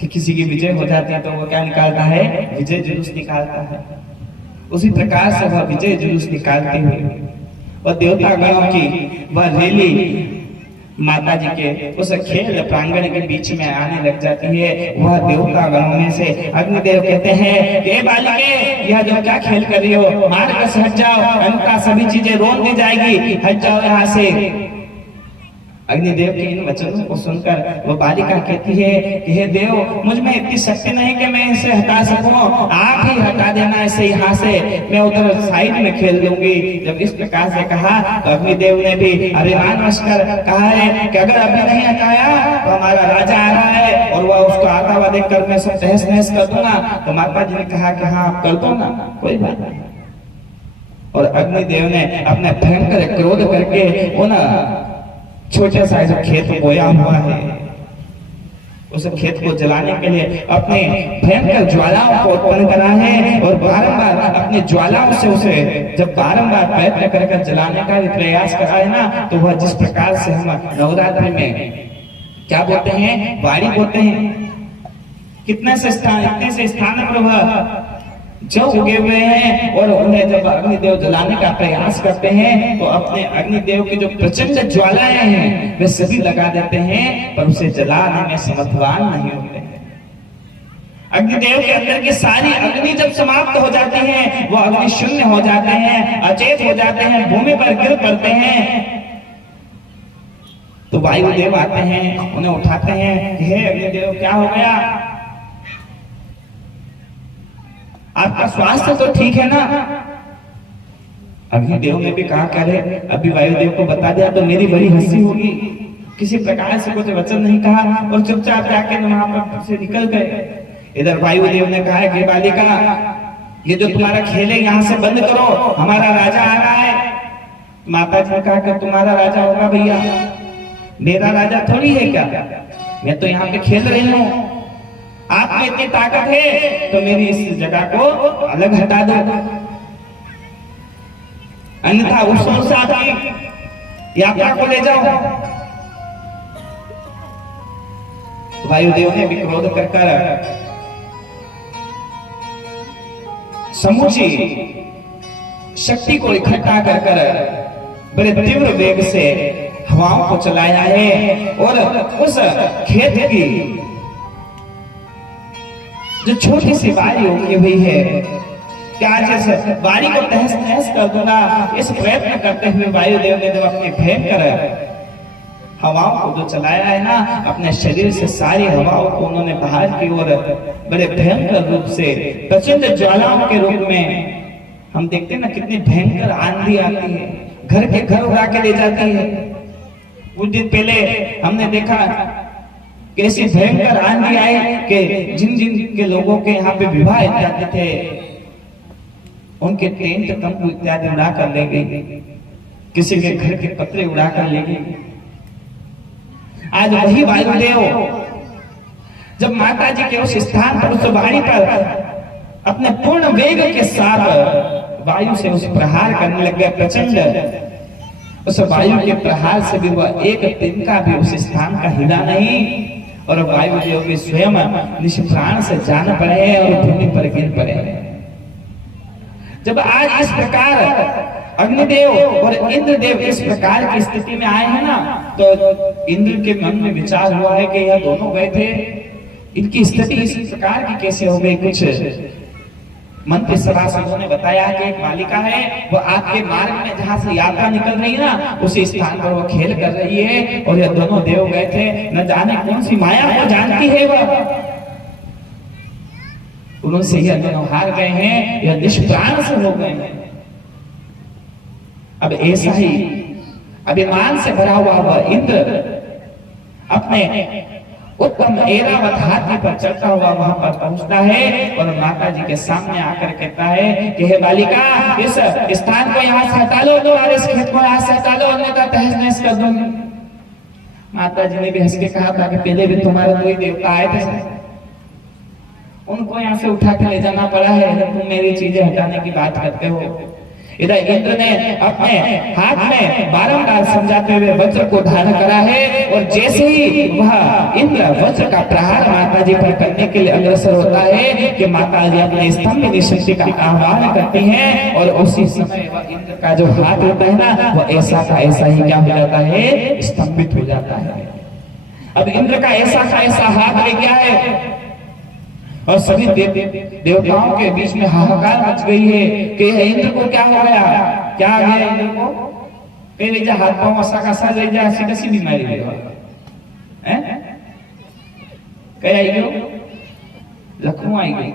कि किसी की विजय हो जाती है तो वो क्या निकालता है, विजय जुलूस निकालता है। उसी प्रकार से वह विजय जुलूस निकालती हुई और देवता गणों की वह रैली माता जी के उस खेल प्रांगण के बीच में आने लग जाती है। वह देवता गणों में से अग्निदेव कहते हैं कि बालिके यह जो क्या खेल कर रही हो, मार कर हट जाओ, अन्यथा सभी चीजें रोक दी जाएगी, हट जाओ यहाँ से। अग्निदेव के इन वचनों को सुनकर वो बालिका कहती है कि हे देव, मुझ में इतनी शक्ति नहीं कि मैं इसे हटा सकूं, आप ही हटा देना इसे यहाँ से, मैं उधर साइड में खेल दूंगी। जब इस प्रकार से कहा तो अग्निदेव ने भी अभिमान वश कर कहा है कि अगर अभी नहीं हटाया तो हमारा राजा आ रहा है और वह उसको आता हुआ देखकर मैं सब तहस नहस कर दूंगा। तो माता जी ने कहा कि हाँ आप कर दो ना, कोई बात नहीं। और अग्निदेव ने अपने भयंकर क्रोध करके वो ना छोटे सा जो खेत बोया हुआ है उस खेत को जलाने के लिए अपने भयंकर ज्वालाओं को उत्पन्न करा है, और बारंबार अपने ज्वालाओं से उसे जब बारंबार प्रयत्न कर जलाने का भी प्रयास करा है ना, तो वह जिस प्रकार से हम नवरात्रि में क्या बोलते हैं, वाड़ी बोलते हैं, कितने से स्थान, इतने से स्थान पर वह जो उगे हुए हैं, और उन्हें जब अग्निदेव जलाने का प्रयास करते हैं तो अपने अग्निदेव की जो प्रचंड ज्वालाएं हैं वे सभी लगा देते हैं, पर उसे जलाने में समर्थवान नहीं होते हैं। अग्निदेव के अंदर की सारी अग्नि जब समाप्त हो जाती है, वो अग्नि शून्य हो जाते हैं, अचेत हो जाते हैं, भूमि पर गिर पड़ते हैं। तो वायुदेव आते हैं, उन्हें उठाते हैं, हे अग्निदेव क्या हो गया, आपका स्वास्थ्य तो ठीक है ना। अग्निदेव ने भी कहा करे अभी वायुदेव को बता दिया तो मेरी बड़ी हंसी होगी, किसी प्रकार से कुछ वचन नहीं कहा और चुपचाप जाके वहां पर से निकल गए। इधर वायुदेव ने कहा कि बालिका ये जो तुम्हारा खेल है यहाँ से बंद करो, हमारा राजा आ रहा है। माता जी ने कहा कि तुम्हारा राजा होगा भैया, मेरा राजा थोड़ी है क्या, मैं तो यहाँ पे खेल रही हूँ। आप में इतनी ताकत है तो मेरी इस जगह को अलग हटा दो, अन्यथा उस ओर से आपकी यात्रा को ले जाओ। वायुदेव ने भी क्रोध कर समूची शक्ति को इकट्ठा कर बड़े तीव्र वेग से हवाओं को चलाया है, और उस खेत की जो छोटी सी बारी उगी हुई है, क्या आज बारी को तहस नहस कर दूंगा, इस प्रयत्न करते हुए वायुदेव ने जब अपने भयंकर हवाओं को जो चलाया है ना, अपने शरीर से सारी हवाओं को उन्होंने बाहर की ओर बड़े भयंकर रूप से प्रचंड ज्वालाओं के रूप में, हम देखते हैं ना कितनी भयंकर आंधी आती है, घर के घर उड़ा के ले जाती है। कुछ दिन पहले हमने देखा कैसी भयंकर आंधी आई कि जिन जिन के लोगों के यहाँ पे विवाह इत्यादि थे उनके टेंट तंबू इत्यादि उड़ा कर ले गई, किसी के घर के पत्रे उड़ा कर ले गई। आज वही वायुदेव जब माता जी के उस स्थान पर उस वाणी पर अपने पूर्ण वेग के साथ वायु से उस प्रहार करने लग गए प्रचंड, उस वायु के प्रहार से भी वह एक तिनका भी उस स्थान का हिला नहीं और वायुदेव भी स्वयं निष्प्राण से जान पड़े और भूमि पर गिर पड़े। जब आज इस प्रकार अग्निदेव और इंद्रदेव इस प्रकार की स्थिति में आए हैं ना, तो इंद्र के मन में विचार हुआ है कि यह दोनों गए थे, इनकी स्थिति इस प्रकार की कैसे हो गई। कुछ मंत्री सभासदों ने बताया कि एक बालिका है, वो आपके मार्ग में जहां से यात्रा निकल रही है ना, उसी स्थान पर वो खेल कर रही है और ये दोनों देव गए थे, न जाने कौन सी माया को जानती है वह, उनसे यह दोनों हार गए हैं, यह निष्प्राण से हो गए हैं। अब ऐसा ही अभिमान से भरा हुआ वह इंद्र अपने उत्तम ऐरावत हाथी पर चढ़ता हुआ वहां पर पहुंचता है और माता जी के सामने आकर कहता है कि हे बालिका, इस स्थान को यहाँ से हटा लो और इस खेत को यहाँ से हटा लो, अन्यथा तहस नहस कर दूंगी। माता जी ने भी हंस के कहा था कि पहले भी तुम्हारे दो ही देवता आए थे, उनको यहाँ से उठा के ले जाना पड़ा है, तुम मेरी चीजें हटाने की बात करते हो। इधर इंद्र ने अपने हाथ में बारंबार समझाते हुए वज्र को धारण करा है और जैसे ही वह इंद्र वज्र का प्रहार माता जी पर करने के लिए अग्रसर होता है कि माता जी अपने स्तंभ शक्ति का आह्वान करती हैं और उसी समय वह इंद्र का जो हाथ होता है ना, वह ऐसा का ऐसा ही क्या हो जाता है, स्तंभित हो जाता है। अब इंद्र का ऐसा हाथ ले गया है और सभी देवताओं के बीच में हाहाकार मच गई है कि इंद्र को क्या हो गया, क्या आ गया इंद्र को, पहले हाथ पांव ऐसा कैसा ले जा, ऐसी कैसी बीमारी है क्या आई गई, लखनऊ आई गई।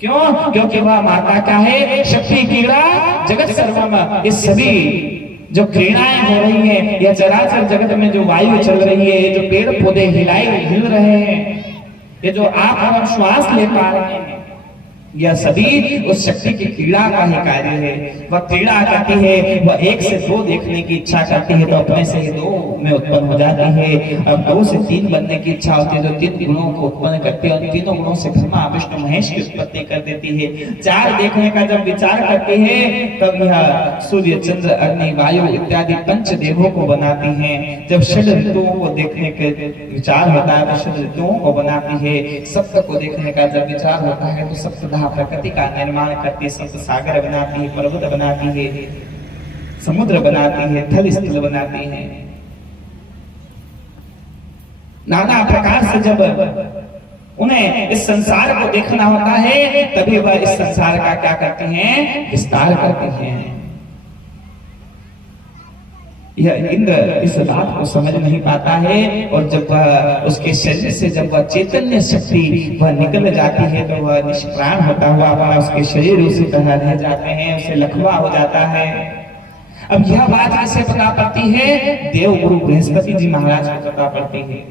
क्यों? क्योंकि वह माता क्या है, शक्ति क्रीड़ा जगत सर्वम। इस सभी जो क्रीड़ाएं हो रही हैं, यह चराचर जगत में जो वायु चल रही है, जो पेड़ पौधे हिल रहे हैं, ये जो आप और हम श्वास ले पा रहे हैं, यह सभी उस शक्ति की क्रीड़ा का ही कार्य है। वह क्रीड़ा करती है, वह एक से दो देखने की इच्छा करती है तो अपने से ही दो में उत्पन्न हो जाती है। अब दो से तीन बनने की इच्छा होती है तो तीन गुणों को उत्पन्न करती है और तीनों गुणों से ब्रह्मा विष्णु महेश की उत्पत्ति कर देती है। चार देखने का जब विचार करती है तब यह सूर्य चंद्र अग्नि वायु इत्यादि पंच देवों को बनाती है। जब षड ऋतुओं को देखने के विचार होता है तो षड ऋतुओं को बनाती है। सप्त को देखने का जब विचार होता है तो सप्तधा प्रकृति का निर्माण करती है, सप्त सागर बनाती है, पर्वत बनाती है, समुद्र बनाती है, थल स्थल बनाती है। नाना प्रकार से जब उन्हें इस संसार को देखना होता है तभी वह इस संसार का क्या करती हैं, विस्तार करती हैं। यह इंद्र इस बात को समझ नहीं पाता है और जब वह उसके शरीर से जब वह चैतन्य शक्ति वह निकल जाती है तो वह निष्प्राण होता हुआ वह उसके शरीर उसी तरह रह जाते हैं, उसे लकवा हो जाता है। अब यह बात कैसे पता पड़ती है, देव गुरु बृहस्पति जी महाराज को पता पड़ती है।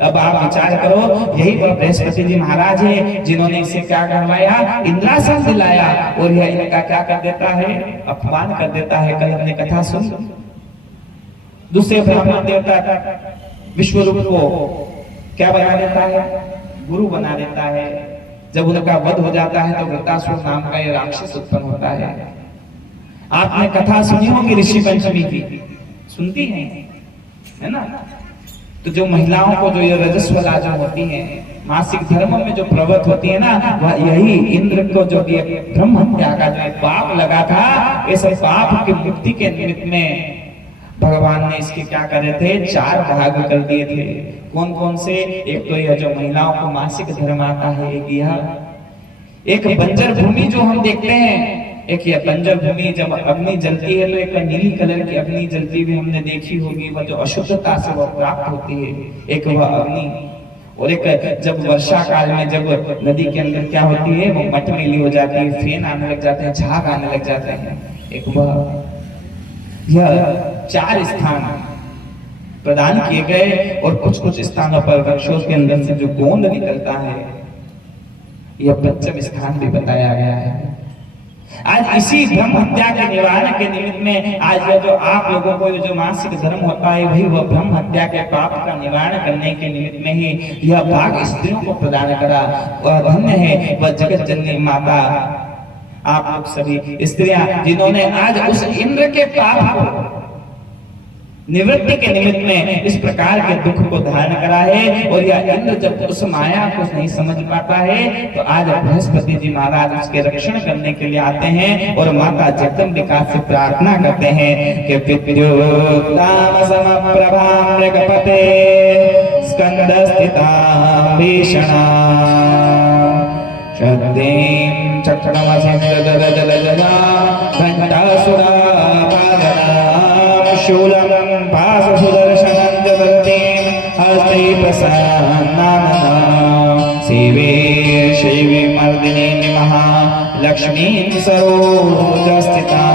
अब आप विचार करो, यही वह बृहस्पति जी महाराज है जिन्होंने इसे क्या करवाया, इंद्रासन दिलाया और यह इनका क्या कर देता है, अपमान कर देता है। कल हमने कथा सुन, दूसरे ब्राह्मण देवता विश्वरूप को क्या बना देता है, गुरु बना देता है। जब उनका वध हो जाता है तो वृत्तासुर नाम का ये राक्षस उत्पन्न होता है। आपने कथा सुनी होगी ऋषि पंचमी की, सुनती हैं, है ना? तो जो महिलाओं को जो ये रजस्व लाज होती हैं, मासिक धर्म में जो प्रवृत्त होती है ना, वह यही इंद्र को जो ब्रह्म हत्या का जो पाप लगा था, इस पाप की मुक्ति के निमित्त में भगवान ने इसके क्या करे थे, चार भाग कर दिए थे। कौन कौन से? एक तो यह जो महिलाओं को मासिक धर्म आता है, एक यह, एक बंजर भूमि जो हम देखते हैं, एक यह बंजर भूमि जब अग्नि जलती है तो एक नीली कलर की अग्नि जलती हुई हमने देखी होगी, वह जो अशुद्धता से वह प्राप्त होती है, एक वह अग्नि। और एक जब वर्षा काल में जब नदी के अंदर क्या होती है, वो मटमैली हो जाती है, फेन आने लग जाते हैं, झाग आने लग जाते हैं, एक यह 4 स्थान प्रदान किए गए और कुछ कुछ स्थानों पर वृक्षों के अंदर से जो गोंद निकलता है, यह 5वां स्थान भी बताया गया है। आज इसी ब्रह्म हत्या के निवारण के निमित्त में आज यह जो आप लोगों को जो मासिक धर्म होता है, वही वह ब्रह्म हत्या के पाप का निवारण करने के निमित्त में ही यह भाग स्त्रियों को प्रदान करा। वह धन्य है वह जगत जननी माता, आप लोग सभी स्त्रियां जिन्होंने आज उस इंद्र के पाप को निवृत्ति के निमित्त में इस प्रकार के दुख को धारण करा है। और यह इंद्र जब उस माया को नहीं समझ पाता है तो आज बृहस्पति जी महाराज उसके रक्षण करने के लिए आते हैं और माता जगदम्बिका से प्रार्थना करते हैं कि विद्युताम समप्रभां मृगपते स्कंदस्थितां भीषणा शक्तिं चक्रमसिं ददददददा घंटासुरापादनां शूलं पाशसुदर्शनं जगन्तीं हस्ते प्रसन्नाननां सेवे शैवीमर्दिनीं नमः लक्ष्मीं सरोजस्थितां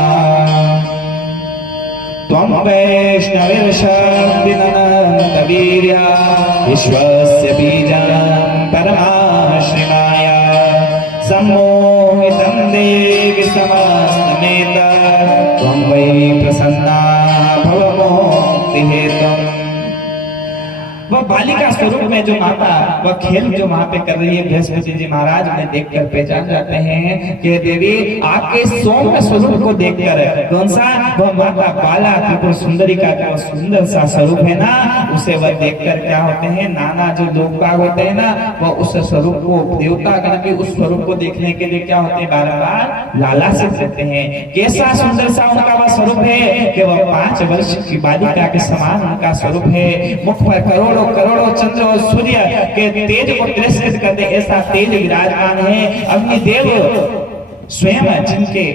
त्वं वैष्णवीर्षादिनन्तवीर्या विश्वस्य बीजं परमाश्रिमाय सम्मोहितं देवि समस्तमेत त्वं वै प्रसन्ना भव मोक्तिहेतुम्। वह बालिका स्वरूप में जो माता वह खेल जो वहां पे कर रही है, बृहस्पति जी महाराज उन्हें देखकर पहचान जाते हैं कि देवी आपके सौम्य स्वरूप को देखकर कौन सा वह माता बाला त्रिपुर सुंदरी का जो सुंदर सा स्वरूप है ना, उसे वह देखकर क्या होते हैं, नाना जो लोग बाग होते हैं ना, वह उस स्वरूप को देवता गण के उस स्वरूप को देखने के लिए क्या होते हैं, बार-बार लालासित रहते हैं। कैसा सुंदर सा उनका वह स्वरूप है कि वह 5 वर्ष की बालिका के समान उनका स्वरूप है। मुख पर करोड़ों करोड़ों चंद्र और सूर्य के तेज को तिरस्कृत करते ऐसा तेज विराजमान है। अग्निदेव स्वयं जिनके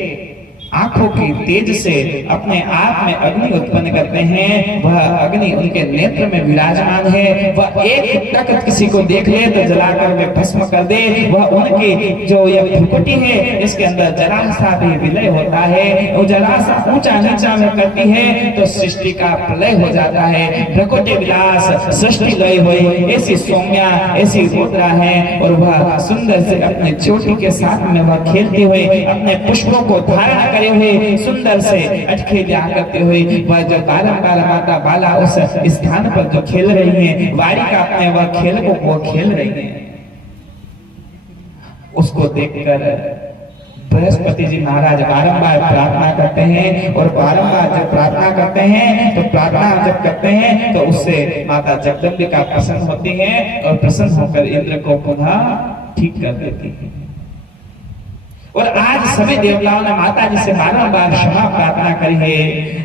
आंखों की तेज से अपने आप में अग्नि उत्पन्न करते हैं, वह अग्नि उनके नेत्र में विराजमान है। वह एक टक किसी को देख ले तो जलाकर वे भस्म कर दे। वह उनकी जो यह भ्रुकुटी है इसके अंदर जरा सा भी विलय होता है, वो जरा सा ऊंचा नीचा में करती है तो सृष्टि का प्रलय हो जाता है। भ्रुकुटी विलास सृष्टि लय हुई ऐसी सौम्या ऐसी रुद्रा है और वह सुंदर से अपने चोटी के साथ में वह खेलती हुई अपने पुष्पों को धारण करे हुए सुंदर से अटखेलियां करते हुए वह जो बारंबार माता बाला उस स्थान पर जो खेल रही है, वारी का अपने वह खेल को वो खेल रही है, उसको देखकर बृहस्पति जी महाराज बारंबार प्रार्थना करते हैं। और बारंबार जब प्रार्थना करते हैं तो प्रार्थना जब करते हैं तो उससे माता जगदम्बिका प्रसन्न होती है और प्रसन्न होकर इंद्र को पुनः ठीक कर देती है। और आज सभी देवताओं ने माता जी से बारंबार क्षमा प्रार्थना करी है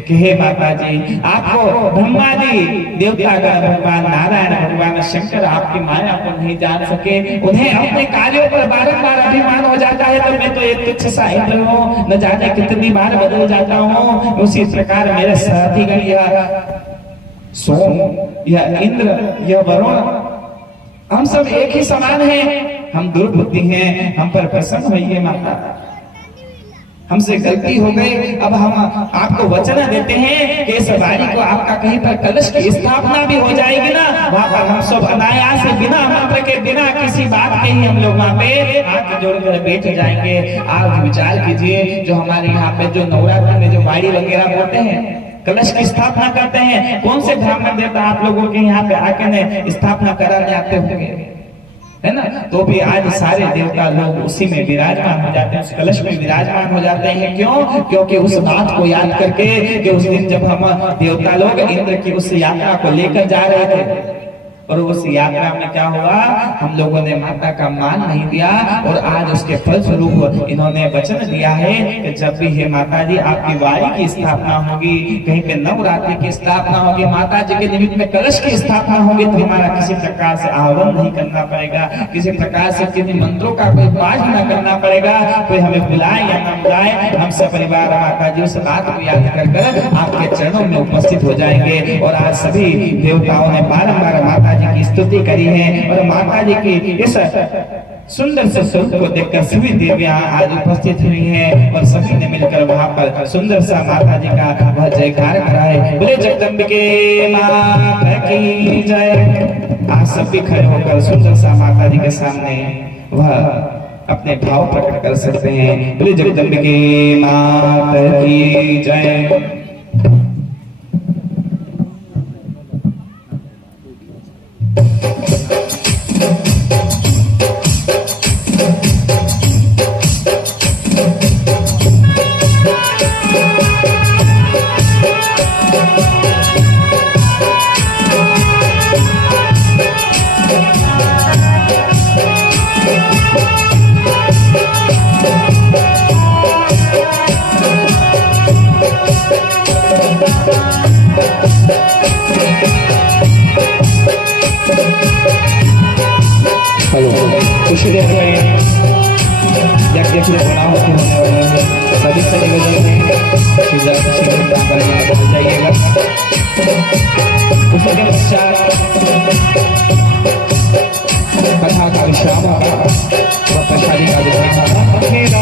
कि हे माता जी, आपको ब्रह्मा जी देवतागण भगवान नारायण भगवान शंकर आपकी माया को नहीं जान सके, उन्हें अपने कार्यों पर बारंबार अभिमान हो जाता है। तो मैं तो एक तुच्छ सा इंद्र हूँ, न जाने कितनी बार बदल जाता हूँ। उसी प्रकार मेरे साथीगण यह सोम यह इंद्र यह वरुण हम सब एक ही समान हैं, हम दुर्बुद्धि हैं, हम पर प्रसन्न होइए माता, हमसे गलती हो गई। अब हम आपको वचन देते हैं कि इस वारी को आपका कहीं पर कलश की स्थापना भी हो जाएगी ना, वहां पर हम सब अनायास से बिना मंत्र के बिना किसी बात के ही हम लोग वहां पे हाथ जोड़कर बैठ जाएंगे। आप विचार कीजिए, जो हमारे यहाँ पे जो नवरात्र में जो वारी वगैरह बोलते हैं, कलश की स्थापना करते हैं, कौन से ब्राह्मण देवता आप लोगों के यहाँ पे आके ने स्थापना कराने आते होंगे, है ना? तो भी आज सारे देवता लोग उसी में विराजमान हो जाते हैं, उस कलश में विराजमान हो जाते हैं। क्यों? क्योंकि उस बात को याद करके कि उस दिन जब हम देवता लोग इंद्र की उस यात्रा को लेकर जा रहे थे और उस यात्रा में क्या हुआ, हम लोगों ने माता का मान नहीं दिया और आज उसके फलस्वरूप इन्होंने वचन दिया है कि जब भी हे माता जी आपकी वारी की स्थापना होगी, कहीं पे नवरात्रि की स्थापना होगी, माता जी के निमित्त में कलश की स्थापना होगी, तो हमारा किसी प्रकार से आह्वान नहीं करना पड़ेगा, किसी प्रकार से किसी मंत्रों का कोई पाठ न करना पड़ेगा, कोई हमें बुलाए या न बुलाए, हम सब परिवार माता जी उस बात को याद कर आपके चरणों में उपस्थित हो जाएंगे। और आज सभी देवताओं ने बारंबार माता जी की स्तुति करी है और माता जी की इस सुंदर से स्वरूप को देखकर सभी देवियां आज उपस्थित हुई हैं और सभी ने मिलकर वहां पर सुंदर सा माता जी का वह जयकार करा है। बोले जगदम्बिके माता की जय। आज सभी खड़े होकर सुंदर सा माता जी के सामने वह अपने भाव प्रकट कर सकते हैं। बोले जगदम्बिके माता की जय। कुछ देर में यज्ञ के बनावटी होने वाले हैं। सभी से निवेदन है जाइएगा। उसके पश्चात कथा का विश्राम होगा और प्रसादी का विश्राम होगा।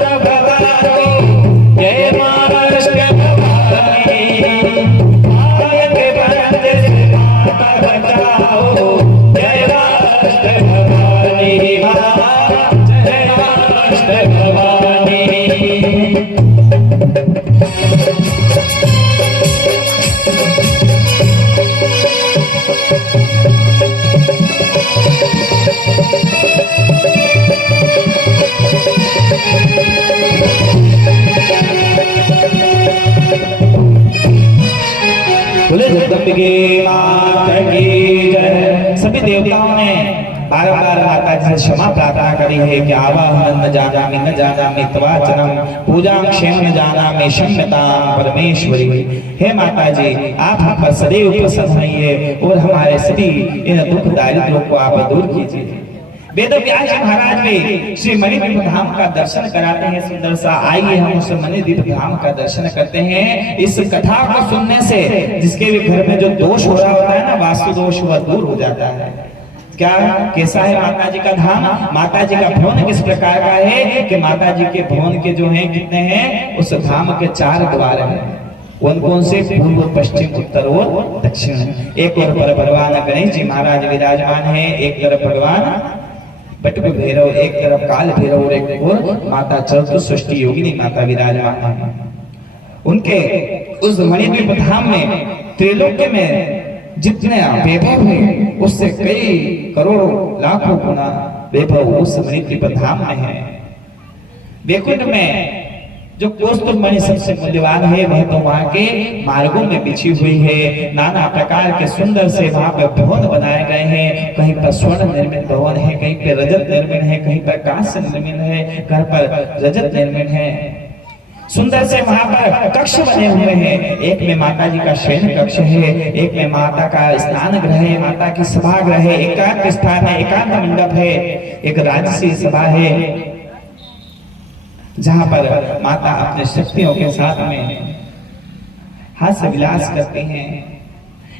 माता भवानी जय माता भवानी आगे बढ़ते माता बचाओ जय माता भवानी जय माता भवानी। बोले जगदम्बिके माता की जय। सभी देवताओं ने बार-बार माता जी से क्षमा प्रार्थना करी है कि आवाहन न जानामि तवाचनम पूजा क्षेम न जानामि क्षम्यतां परमेश्वरी। हे माता जी, आप हम पर सदैव प्रसन्न रहिए और हमारे सभी इन दुख दारिद्र्यों को आप दूर कीजिए। वेद व्यास महाराज भी श्री मणिद्वीप धाम का दर्शन कराते हैं सुंदर सा। आइए हम उस मणिद्वीप धाम का दर्शन करते हैं। इस कथा को सुनने से जिसके भी घर में जो दोष हो रहा होता है ना, वास्तु दोष, वह दूर हो जाता है। क्या कैसा है माता जी का धाम? माता जी का भवन किस प्रकार का है कि माता जी के भवन के जो हैं कितने हैं? उस धाम के 4 द्वार हैं। कौन से? पूर्व, पश्चिम, उत्तर और दक्षिण। एक और पर भगवान गणेश जी महाराज विराजमान है, एक तरफ भगवान बटुक भैरव, एक तरफ काल भैरव और एक और माता चतुष्टि योगिनी माता विराजमान है। उनके उस मणिद्वीप धाम में त्रिलोक्य में जितने वैभव है उससे कई करोड़ों लाखों गुना वैभव उस मणिद्वीप धाम में है। वैकुंठ में जो कौस्तुभमणि सबसे मूल्यवान है वह तो वहां के मार्गों में बिछी हुई है। नाना प्रकार के सुंदर से वहां पर भवन बनाए गए हैं। कहीं पर स्वर्ण निर्मित भवन है, कहीं पर रजत निर्मित है, कहीं पर कांस्य निर्मित है, कहीं पर रजत निर्मित है। सुंदर से वहां पर कक्ष बने हुए हैं। एक में माता जी का शयन कक्ष है, एक में माता का स्नान गृह है, माता की सभागृह है, एकांत स्थान है, एकांत मंडप है, एक राजसी सभा है जहां पर माता अपने शक्तियों के साथ में हास्य विलास करती हैं।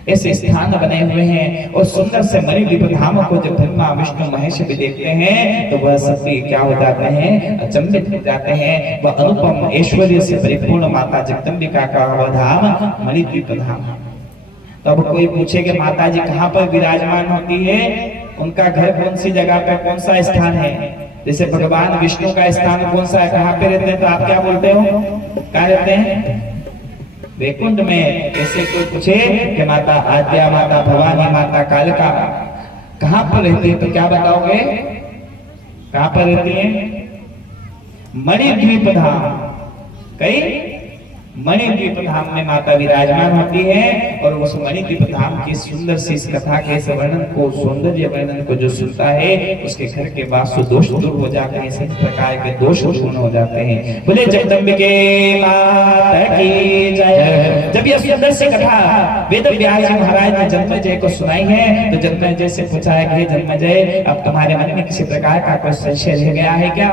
ऐसे स्थान बने हुए हैं और सुंदर से मणिद्वीप धाम को जब ब्रह्मा विष्णु महेश भी देखते हैं तो वह सभी क्या हो जाते हैं? अचंभित हो जाते हैं। वह अनुपम ऐश्वर्य से परिपूर्ण माता जगदम्बिका का वह धाम मणिद्वीप धाम। तो अब कोई पूछे कि माता जी कहाँ पर विराजमान होती है, उनका घर कौन सी जगह पे, कौन सा स्थान है? जैसे भगवान विष्णु का स्थान कौन सा है, कहाँ पे रहते हैं? तो आप क्या बोलते हो? कहाँ रहते हैं? वैकुंठ में। ऐसे कोई पूछे कि माता आद्या, माता भवानी, माता कालिका कहाँ पर रहती है तो क्या बताओगे? कहाँ पर रहती है? मणिद्वीप धाम। कई मणिद्वीप धाम में माता विराजमान होती है और उस मणिद्वीप धाम की सुंदर सी इस कथा के इस वर्णन को, सौंदर्य वर्णन को जो सुनता है उसके घर के वास्तु दोष दूर हो जाते हैं, सभी प्रकार के दोष दूर हो जाते हैं। बोले जगदम्बिके माता की जय। जब यह सुंदर सी कथा वेद व्यास जी महाराज ने जन्मेजय को सुनाई है तो जन्मेजय से पूछा है कि जन्मेजय, अब तुम्हारे मन में किसी प्रकार का कोई संशय रह गया है क्या?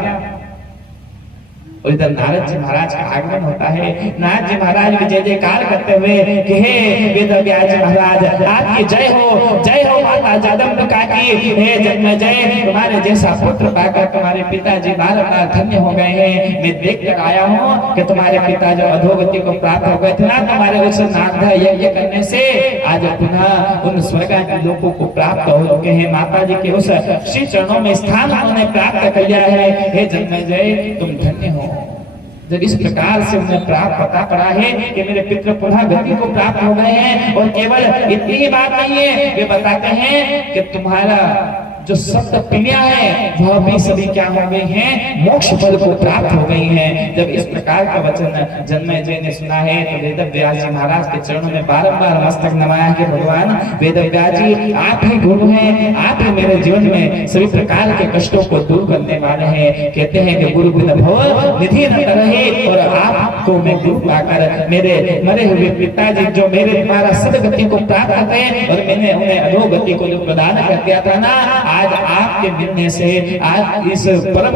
और इधर नारद जी महाराज का आगमन होता है। नारद जी महाराज भी जय जयकार करते हुए कि हे वेद व्यास जी महाराज, आपकी जय हो माता जगदम्बिका की। हे जन्मेजय, तुम्हारे जैसा पुत्र पाकर तुम्हारे पिताजी बार-बार धन्य हो गए हैं। मैं देख कर आया हूँ कि तुम्हारे पिता जो अधोगति को प्राप्त हो गए थे ना, तुम्हारे उस नारद यज्ञ करने से आज पुनः उन स्वर्गादि लोकों को प्राप्त हो चुके हैं। माता जी के उस श्री चरणों में स्थान उन्होंने प्राप्त कर लिया है। हे जन्मेजय, तुम धन्य हो। जब इस प्रकार से उन्हें प्राप्त पता पड़ा है कि मेरे पितृ पुनः गति को प्राप्त हो गए हैं, और केवल इतनी ही बात नहीं है, वे बताते हैं कि तुम्हारा जो सप्त पिलियां हैं वह भी सभी क्या हो गई हैं? मोक्ष फल को प्राप्त हो गई हैं। जब इस प्रकार का वचन जन्मेजय ने सुना है तो वेद व्यास जी महाराज के चरणों में बारंबार मस्तक नवाया कि भगवान वेद व्यास जी, आप ही गुरु हैं, आप ही मेरे जीवन में सभी प्रकार के कष्टों को दूर करने वाले हैं। कहते हैं कि गुरु बिन भव निधि न तरहि, और आपको मैं गुरु पाकर मेरे मरे हुए पिताजी जो मेरे द्वारा सदगति को प्राप्त करते हैं और मैंने उन्हें अधोगति को जो प्रदान कर दिया था ना, आज आपके मिलने से, आज इस परम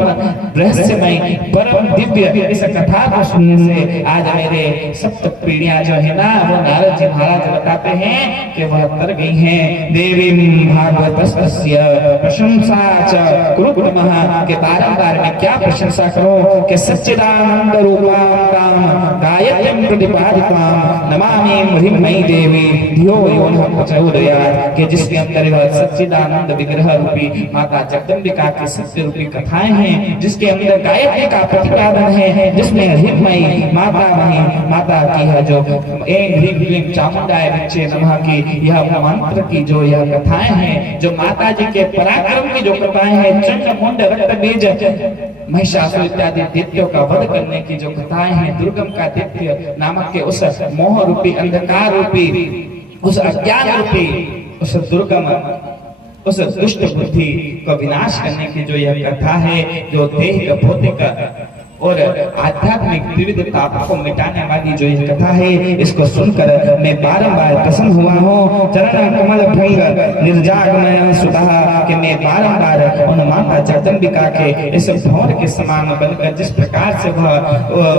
रहस्यमय परम दिव्य इस कथा को सुनने से आज मेरे सप्त पीढ़ियां जो है ना वो नारद जी महाराज बताते हैं कि वह तर गई हैं। देवी भागवतस्य प्रशंसा च कुरुतमः के बारंबार मैं क्या प्रशंसा करूं कि सच्चिदानंद रूपां गायत्रीं प्रतिपादितां नमामि महिमयी देवी धियो यो नः प्रचोदयात् कि जिसके अंदर वह सच्चिदानंद विग्रह रूपी माता जगदम्बिका की सत्य रूपी कथाएं हैं, जिसके अंदर गायत्री का प्रतिपादन है, जिसमें हृदयमयी माता की है जो ऐं ह्रीं क्लीं चामुंडाय विच्चे नमः की यह मंत्र की जो यह कथाएं हैं, जो माता जी के पराक्रम की जो कथाएं हैं, चंड मुंड रक्त बीज महिषासुर इत्यादि दैत्यों का वध करने की जो कथाएं हैं, दुर्गम का दैत्य नामक के उस मोह रूपी अंधकार रूपी उस अज्ञान रूपी उस दुर्गम उस दुष्ट बुद्धि को विनाश करने की जो यह कथा है, जो देह का भौतिक और आध्यात्मिक विविध तापों को मिटाने वाली जो ये कथा है, इसको सुनकर मैं बारंबार प्रसन्न हुआ हूँ। चरण कमल भंग निर्जागमय सुधा कि मैं बारंबार उन माता जगदम्बिका के इस भौर के समान बनकर जिस प्रकार से वह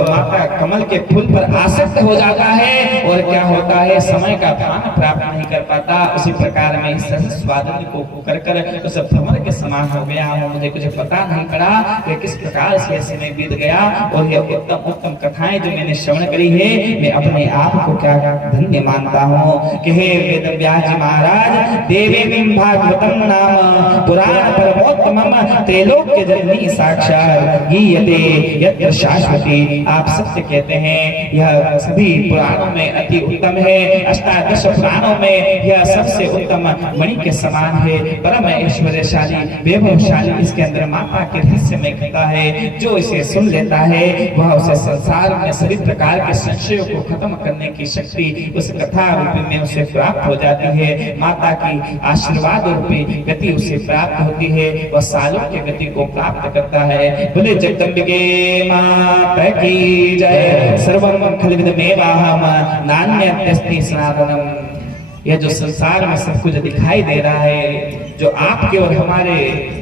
माता कमल के फूल पर आसक्त हो जाता है और क्या होता है समय का भान प्राप्त नहीं कर पाता, उसी प्रकार में स्वादन को कर कर उस भ्रमर के समान हो गया हूँ। मुझे कुछ पता नहीं पड़ा कि किस प्रकार से समय बीत गया और ये उत्तम उत्तम कथाएं जो मैंने श्रवण करी है, मैं अपने आप को क्या धन्य मानता हूँ कि हे वेद व्यास जी महाराज देवी भागवतम नाम पुराण परमोत्तमम त्रैलोक्य जननी साक्षात गीयते यत्र शाश्वती। आप सत्य कहते हैं, यह सभी पुराणों में अति उत्तम है, अष्टादश पुराणों में यह सबसे उत्तम मणि के समान है, परम ऐश्वर्यशाली वैभवशाली इसके अंदर माता के रहस्य में कथा है। जो इसे सुन लेता है वह उसे संसार में सभी प्रकार के संशयों को खत्म करने की शक्ति उस कथा रूपी में उसे प्राप्त हो जाती है। माता की आशीर्वाद रूपी गति उसे प्राप्त होती है, वह सालों की गति को प्राप्त करता है। बोले जगदम्बिके माता की जय। सर्वं खलविदमेवाहम् नान्यस्ति सनातनम्। यह जो संसार में सब कुछ दिखाई दे रहा है, जो आपके और हमारे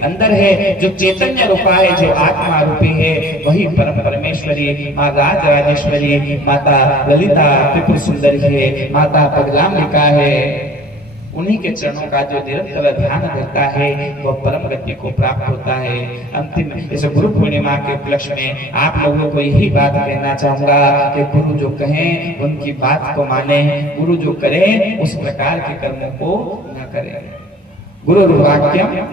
अंदर है, जो चैतन्य रूपा है, जो आत्मा रूपी है, वही परम परमेश्वरी माँ राज राजेश्वरी माता ललिता त्रिपुर सुंदरी है, माता पगलांबिका है। उन्हीं के चरणों का जो निरंतर ध्यान करता है वह परम गति को प्राप्त होता है। अंतिम इस गुरु पूर्णिमा के उपलक्ष्य में आप लोगों को यही बात कहना चाहूंगा कि गुरु जो कहें उनकी बात को माने, गुरु जो करें उस प्रकार के कर्मों को न करें। गुरु वाक्यम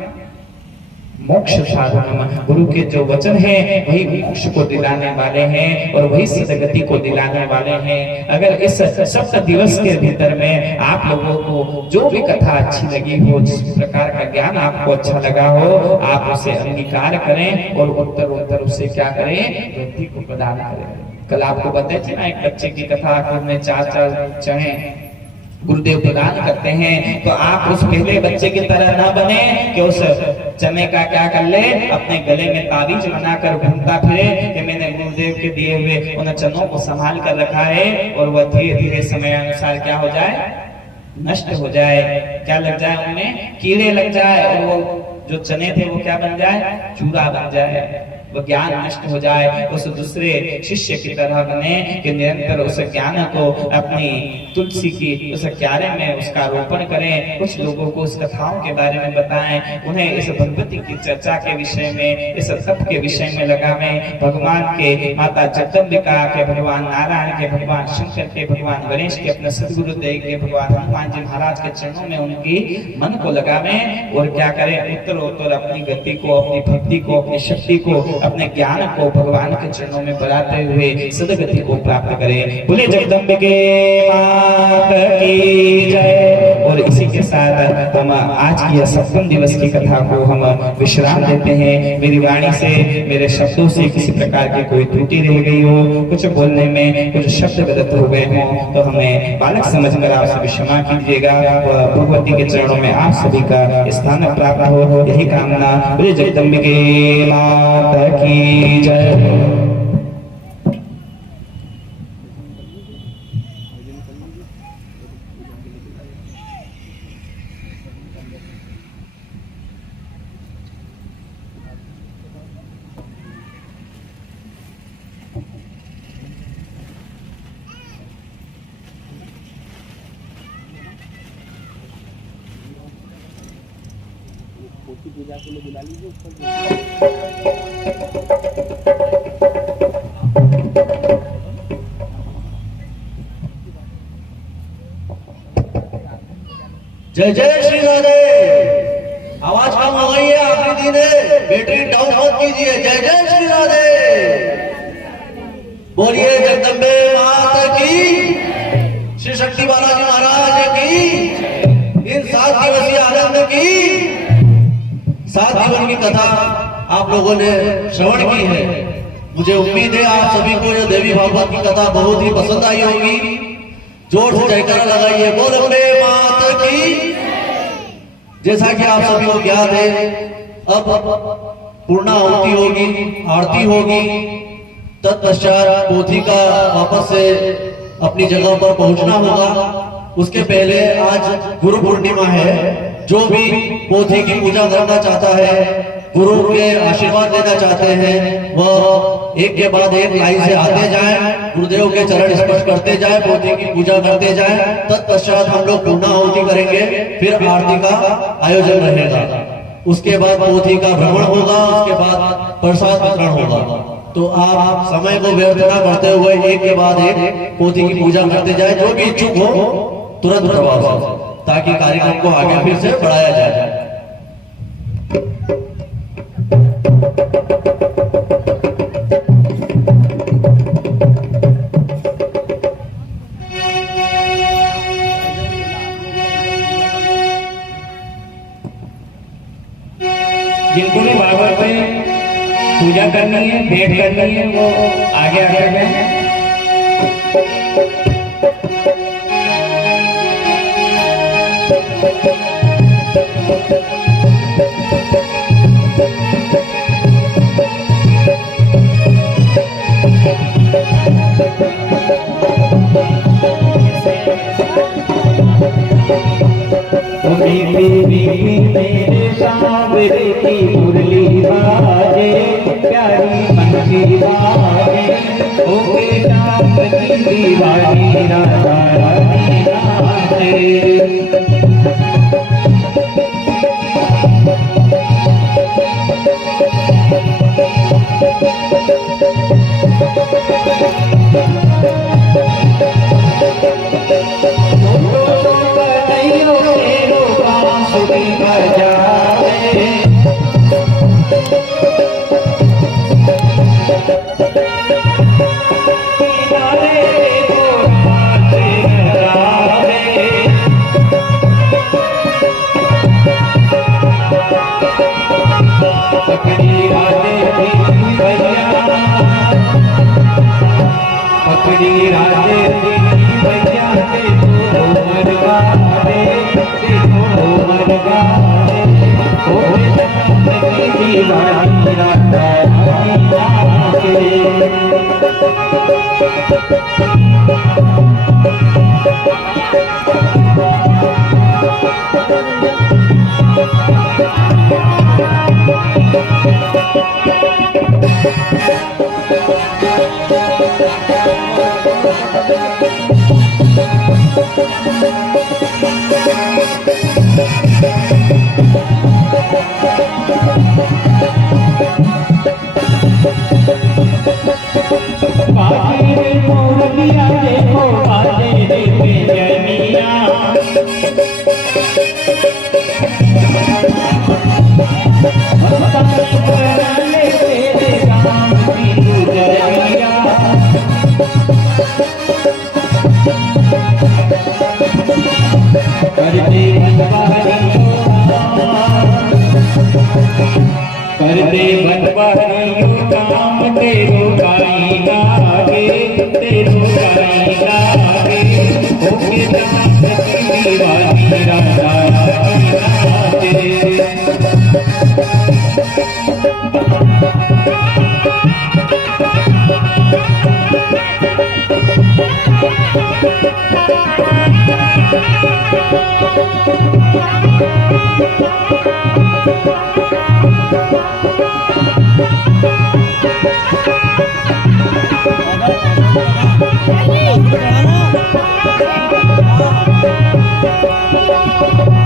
मोक्ष साधनम। गुरु के जो वचन हैं वही मोक्ष को दिलाने वाले हैं और वही सदगति को दिलाने वाले हैं। अगर इस सप्त दिवस के भीतर में आप लोगों को जो भी कथा अच्छी लगी हो, जिस प्रकार का ज्ञान आपको अच्छा लगा हो, आप उसे अंगीकार करें और उत्तर उत्तर उसे क्या करें, वृद्धि को प्रदान करें। कल आपको बताया था ना एक बच्चे की कथा कि उनमें 4 चने गुरुदेव प्रदान करते हैं, तो आप उस पहले बच्चे की तरह ना बने कि उस चने का क्या कर ले, अपने गले में ताबीज बनाकर घूमता फिरे कि मैंने गुरुदेव के दिए हुए उन चनों को संभाल कर रखा है, और वह धीरे धीरे समय अनुसार क्या हो जाए, नष्ट हो जाए। क्या लग जाए, उनमें कीड़े लग जाए, और वो जो चने थे वो क्या बन जाए, चूरा बन जाए, वो ज्ञान नष्ट हो जाए। उस दूसरे शिष्य की तरह बने कि निरंतर उस ज्ञान को अपनी तुलसी की उस क्यारे में उसका रोपण करें। कुछ लोगों को उस कथाओं के बारे में बताएं, उन्हें इस भगवती की चर्चा के विषय में, इस तप के विषय में लगावें। भगवान के माता जगदम्बिका के, भगवान नारायण के, भगवान शंकर के, भगवान गणेश के, अपने सदगुरुदेव के, भगवान हनुमान जी महाराज के चरणों में उनकी मन को लगावें और क्या करें, उत्तरोत्तर अपनी गति को, अपनी भक्ति को, अपनी शक्ति को, अपने ज्ञान को भगवान के चरणों में बढ़ाते हुए सदगति को प्राप्त करें। बोले जगदम्बिके माता की जय। और इसी के साथ हम आज की सप्तम दिवस की कथा को हम विश्राम देते हैं। मेरी वाणी से, मेरे शब्दों से किसी प्रकार की कोई त्रुटि रह गई हो, कुछ बोलने में कुछ शब्द गलत हो गए हों, तो हमें बालक समझकर आप सभी क्षमा कीजिएगा। भगवती के चरणों में आप सभी का स्थान प्राप्त हो, यही कामना। बोले जगदम्बिके माता की जय। जय जय श्री राधे। आवाज कम हो गई है, आखिरी दिन है, बैटरी डाउन मत कीजिए। जय जय श्री राधे। बोलिए जगदम्बे माता की, श्री शक्ति बालाजी महाराज की, इन 7 दिवसीय आनंद की 7 जीवन की कथा आप लोगों ने श्रवण की है। मुझे उम्मीद है आप सभी को यह देवी भागवत की कथा बहुत ही पसंद आई होगी। जोर से जयकारा लगाइए, बोल अम्बे माता की। जैसा कि आप सभी को ज्ञात है, अब पूर्णाहुति होगी, आरती होगी, तत्पश्चात पोथी का वापस से अपनी जगह पर पहुंचना होगा। उसके पहले आज गुरु पूर्णिमा है। जो भी पोथी की पूजा करना चाहता है, गुरु के आशीर्वाद लेना चाहते हैं, वह एक के बाद एक लाइन से आते जाएं, गुरुदेव के चरण स्पर्श करते जाएं, पोथी की पूजा करते जाएं। तत्पश्चात हम लोग पूर्णाहुति करेंगे, फिर आरती का आयोजन रहेगा। उसके बाद पोथी का भ्रमण होगा, उसके बाद प्रसाद वितरण होगा। तो आप समय को व्यर्थ न करते हुए एक के बाद एक पोथी की पूजा करते जाए। जो भी इच्छुक हो तुरंत प्रभाव से, ताकि कार्यक्रम को आगे फिर से बढ़ाया जाए। जिनको भी भागवत में पूजा करनी है, भेंट करनी है, वो आगे आकर जाए। मेरे सावरे की मुरली बाजे, प्यारी बंसी बाजे, ओके शाम की दीवानी राधा रानी नाचे। पकड़ी राधे भैया देखो मरगा रे, देखो मरगा रे, ओ दीवानी राधा देखो बाजे रे जनिया, ले तेरे काम की गुजरिया, करते बनवारी काम तेरो गाई लागे, तेरो गाई लागे, ओके दास की दीवानी राधा नाचे। Hey!